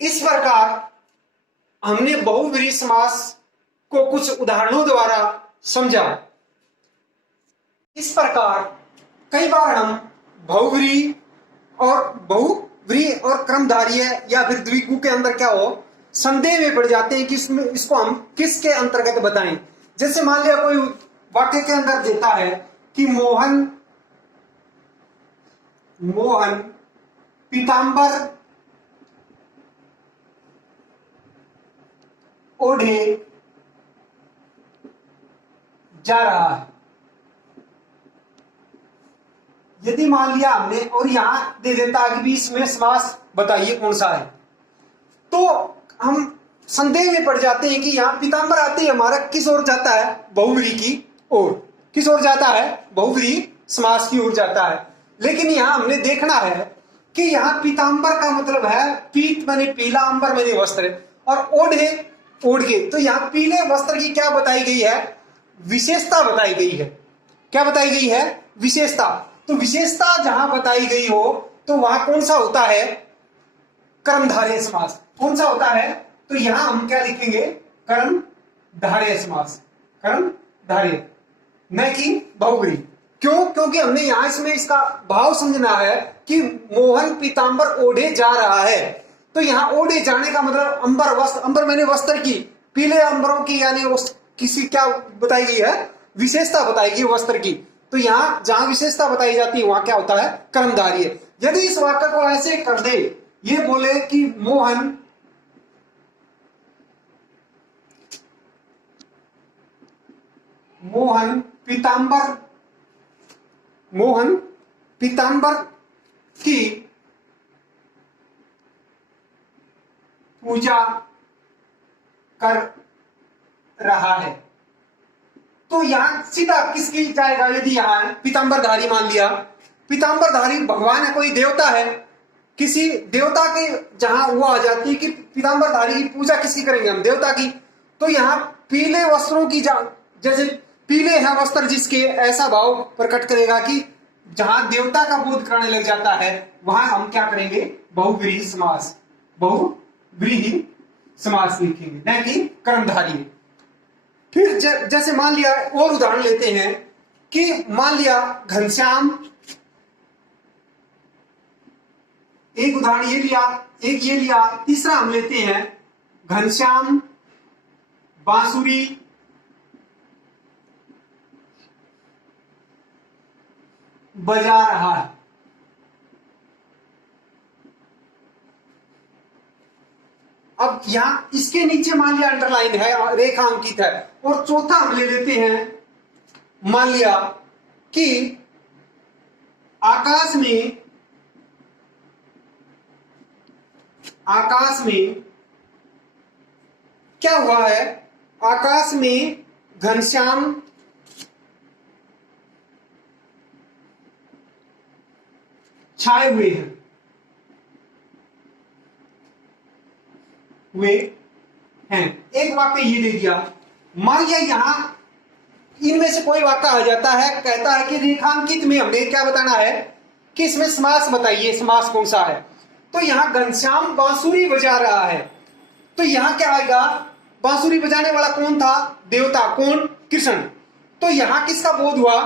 इस प्रकार हमने बहुव्रीहि समास को कुछ उदाहरणों द्वारा समझा। इस प्रकार कई बार हम बहुव्रीहि और क्रमधारीय या फिर द्विगु के अंदर क्या हो, संदेह में पड़ जाते हैं कि इसमें इसको हम किसके अंतर्गत बताएं। जैसे मान लिया कोई वाक्य के अंदर देता है कि मोहन पीतांबर ओढ़े जा रहा है। यदि मान लिया हमने और यहां दे देता है कि भी इसमें समास बताइए कौन सा है, तो हम संदेह में पड़ जाते हैं कि यहां पीतांबर आते ही हमारा किस ओर जाता है? बहुव्रीहि की ओर। किस ओर जाता है? बहुव्रीहि समास की ओर जाता है। लेकिन यहां हमने देखना है कि यहां पीतांबर का मतलब है पीत माने पीला, अंबर माने वस्त्र, और ओढ़े ओढ़े, तो यहां पीले वस्त्र की क्या बताई गई है? विशेषता बताई गई है। क्या बताई गई है? विशेषता। तो विशेषता जहां बताई गई हो तो वहां कौन सा होता है, कर्मधारय समास। कौन सा होता है, तो यहां हम क्या लिखेंगे, कर्मधारय समास, कर्मधारय, न कि बहुव्रीहि। क्यों, क्योंकि हमने यहां इसमें इसका भाव समझना है कि मोहन पीतांबर ओढ़े जा रहा है। तो यहां ओढ़े जाने का मतलब अंबर, वस्त्र, अंबर मैंने वस्त्र की, पीले अंबरों की, यानी किसी क्या बताई गई है, विशेषता बताई गई वस्त्र की। तो यहां जहां विशेषता बताई जाती है वहां क्या होता है, कर्मधारय। यदि इस वाक्य को ऐसे कर दे, ये बोले कि मोहन पीतांबर की पूजा कर रहा है, तो यहां सीधा किसकी जाएगा, यदि यहां पीतांबरधारी मान लिया, पीतांबरधारी भगवान है, कोई देवता है, किसी देवता के जहां वो आ जाती है कि पीतांबरधारी की पूजा किसकी करेंगे हम, देवता की। तो यहां पीले वस्त्रों की जैसे पीले हैं वस्त्र जिसके, ऐसा भाव प्रकट करेगा कि जहां देवता का बोध कराने लग जाता है वहां हम क्या करेंगे, बहुव्रीहि समास, बहुव्रीहि समास लिखेंगे, न कि कर्मधारय। फिर जैसे मान लिया, और उदाहरण लेते हैं कि मान लिया घनश्याम, एक उदाहरण ये लिया, एक ये लिया, तीसरा हम लेते हैं घनश्याम बांसुरी बजा रहा है। अब यहां इसके नीचे मान लिया अंडरलाइन है, रेखा अंकित है। और चौथा हम ले लेते हैं, मान लिया कि आकाश में क्या हुआ है, आकाश में घनश्याम छाए हुए हैं। एक वाक्य ये दे दिया। मान लिया यहां इनमें से कोई वाक्य आ जाता है, कहता है कि रेखांकित में हमें क्या बताना है कि इसमें समास बताइए, समास कौन सा है। तो यहां घनश्याम बांसुरी बजा रहा है, तो यहां क्या आएगा, बांसुरी बजाने वाला कौन था, देवता, कौन, कृष्ण। तो यहां किसका बोध हुआ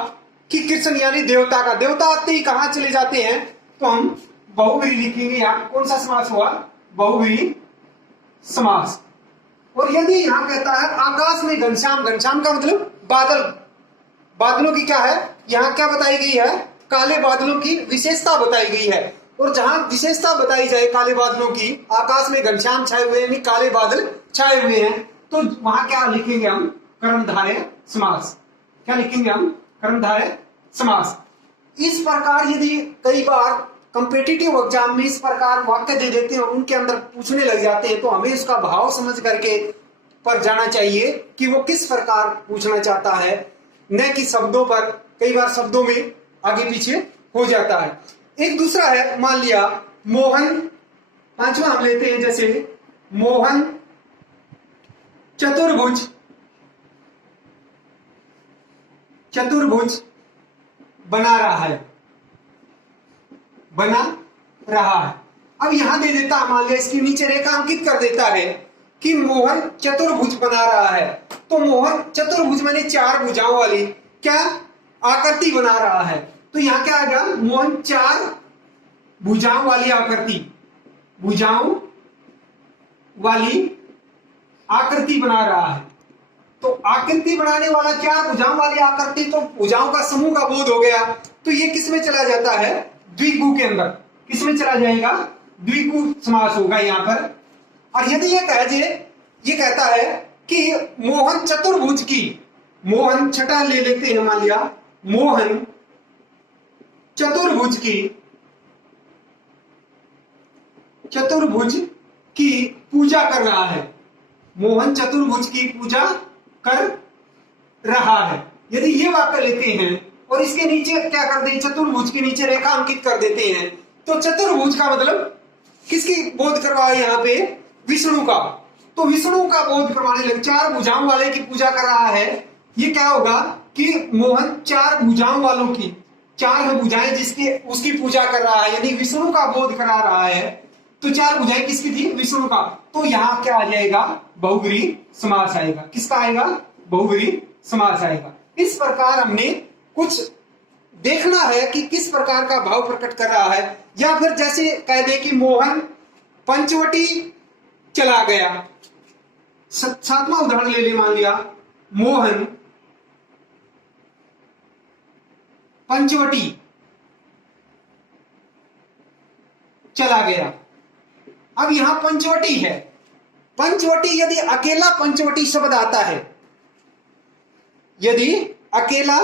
कि कृष्ण यानी देवता का। देवता आते ही कहां चले जाते हैं, तो हम बहुव्रीहि लिखेंगे। यहां कौन सा समास हुआ, बहुव्रीहि समास। और यदि यहां कहता है आकाश में घनश्याम, घनश्याम का मतलब बादल, बादलों की क्या है, यहां क्या बताई गई है, काले बादलों की विशेषता बताई गई है। और जहां विशेषता बताई जाए काले बादलों की, आकाश में घनश्याम छाए हुए यानी काले बादल छाए हुए हैं, तो वहां क्या लिखेंगे हम, कर्मधारय समास। क्या लिखेंगे हम, कर्मधारय समास। इस प्रकार यदि कई बार कंपेटिटिव एग्जाम में इस प्रकार वाक्य दे देते हैं और उनके अंदर पूछने लग जाते हैं, तो हमें उसका भाव समझ करके पर जाना चाहिए कि वो किस प्रकार पूछना चाहता है, न कि शब्दों पर। कई बार शब्दों में आगे पीछे हो जाता है। एक दूसरा है, मान लिया मोहन, पांचवा हम लेते हैं, जैसे मोहन चतुर्भुज बना रहा है, अब यहां दे देता, मान लिया इसके नीचे रेखा अंकित कर देता है कि मोहन चतुर्भुज बना रहा है। तो मोहन चतुर्भुज माने चार भुजाओं वाली क्या आकृति बना रहा है। तो यहां क्या आएगा, मोहन चार भुजाओं वाली आकृति, भुजाओं वाली आकृति बना रहा है। तो आकृति बनाने वाला, चार भुजाओं वाली आकृति, तो भुजाओं का समूह का बोध हो गया। तो ये किस में चला जाता है, द्विगु के अंदर। किस में चला जाएगा, द्विगु समास होगा यहां पर। और यदि ये कहता है कि मोहन चतुर्भुज की, मोहन छठा ले लेते हैं, मान लिया मोहन चतुर्भुज की पूजा कर रहा है, मोहन चतुर्भुज की पूजा कर रहा है। यदि ये वाक्य लेते हैं और इसके नीचे क्या कर दें, चतुर्भुज के नीचे रेखा अंकित कर देते हैं, तो चतुर्भुज का मतलब किसकी बोध करवाया यहां पे, विष्णु का। तो विष्णु का बोध करवाने लगे, चार भुजाओं वाले की पूजा कर रहा है। ये क्या होगा कि मोहन चार भुजाओं वालों की, चार है भुजाएं जिसके उसकी पूजा कर रहा है, यानी विष्णु का बोध करा रहा है, तो चार भुजाएं किसकी थी? विष्णु का। तो यहाँ क्या आ जाएगा? बहुब्रीहि समास आएगा। किसका आएगा? बहुब्रीहि समास आएगा। इस प्रकार हमने कुछ देखना है कि किस प्रकार का भाव प्रकट कर रहा है। या फिर जैसे कह दे कि मोहन पंचवटी चला गया। सातवां उदाहरण ले ले, मान लिया मोहन पंचवटी चला गया। अब यहां पंचवटी है। पंचवटी यदि अकेला पंचवटी शब्द आता है, यदि अकेला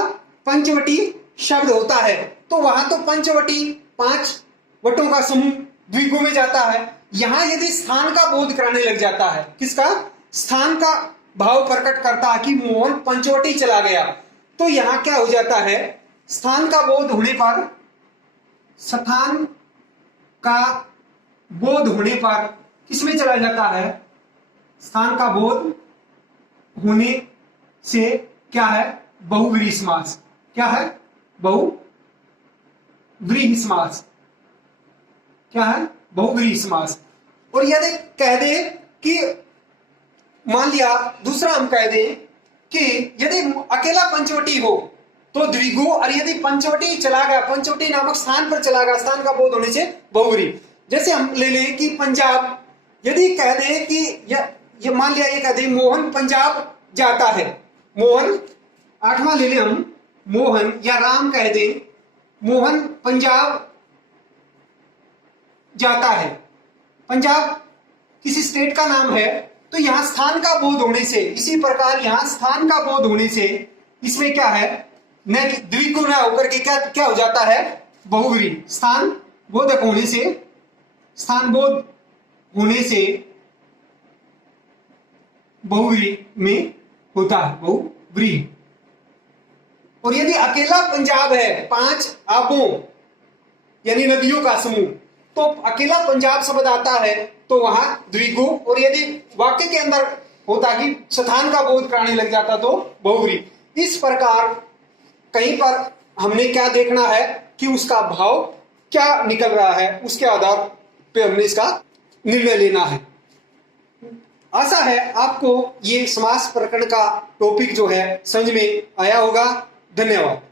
पंचवटी शब्द होता है तो वहां तो पंचवटी 5 वटों का समूह द्विगु में जाता है। यहां यदि स्थान का बोध कराने लग जाता है, किसका? स्थान का भाव प्रकट करता है कि मोहन पंचवटी चला गया, तो यहां क्या हो जाता है? स्थान का बोध होने पर, स्थान का बोध होने पर किसमें चला जाता है? स्थान का बोध होने से क्या है? बहुव्रीहि समास। क्या है? बहुव्रीहि समास। क्या है? बहुव्रीहि समास। और यदि कह दे कि मान लिया दूसरा हम कह दे कि यदि अकेला पंचवटी हो तो द्विगु, और यदि पंचवटी चला गया, पंचवटी नामक स्थान पर चला गया, स्थान का बोध होने से बहुव्रीहि। जैसे हम ले लें कि पंजाब, यदि कह दे कि ये मान लिया, ये कह दे मोहन पंजाब जाता है। मोहन, 8वां ले लें हम, मोहन या राम कह दे मोहन पंजाब जाता है। पंजाब किसी स्टेट का नाम है, तो यहां स्थान का बोध होने से, इसी प्रकार यहां स्थान का बोध होने से इसमें क्या है? न द्विगु न होकर के क्या हो जाता है? बहुव्रीहि। स्थान बोधक होने से, स्थान बोध होने से बहुव्रीहि में होता है, बहुव्रीहि। और यदि अकेला पंजाब है, 5 आबों यानी नदियों का समूह, तो अकेला पंजाब शब्द आता है तो वहां द्विगु, और यदि वाक्य के अंदर होता कि स्थान का बोध कराने लग जाता तो बहुव्रीहि। इस प्रकार कहीं पर हमने क्या देखना है कि उसका भाव क्या निकल रहा है, उसके आधार पे हमने इसका निर्णय लेना है। आशा है आपको ये समास प्रकरण का टॉपिक जो है समझ में आया होगा। धन्यवाद।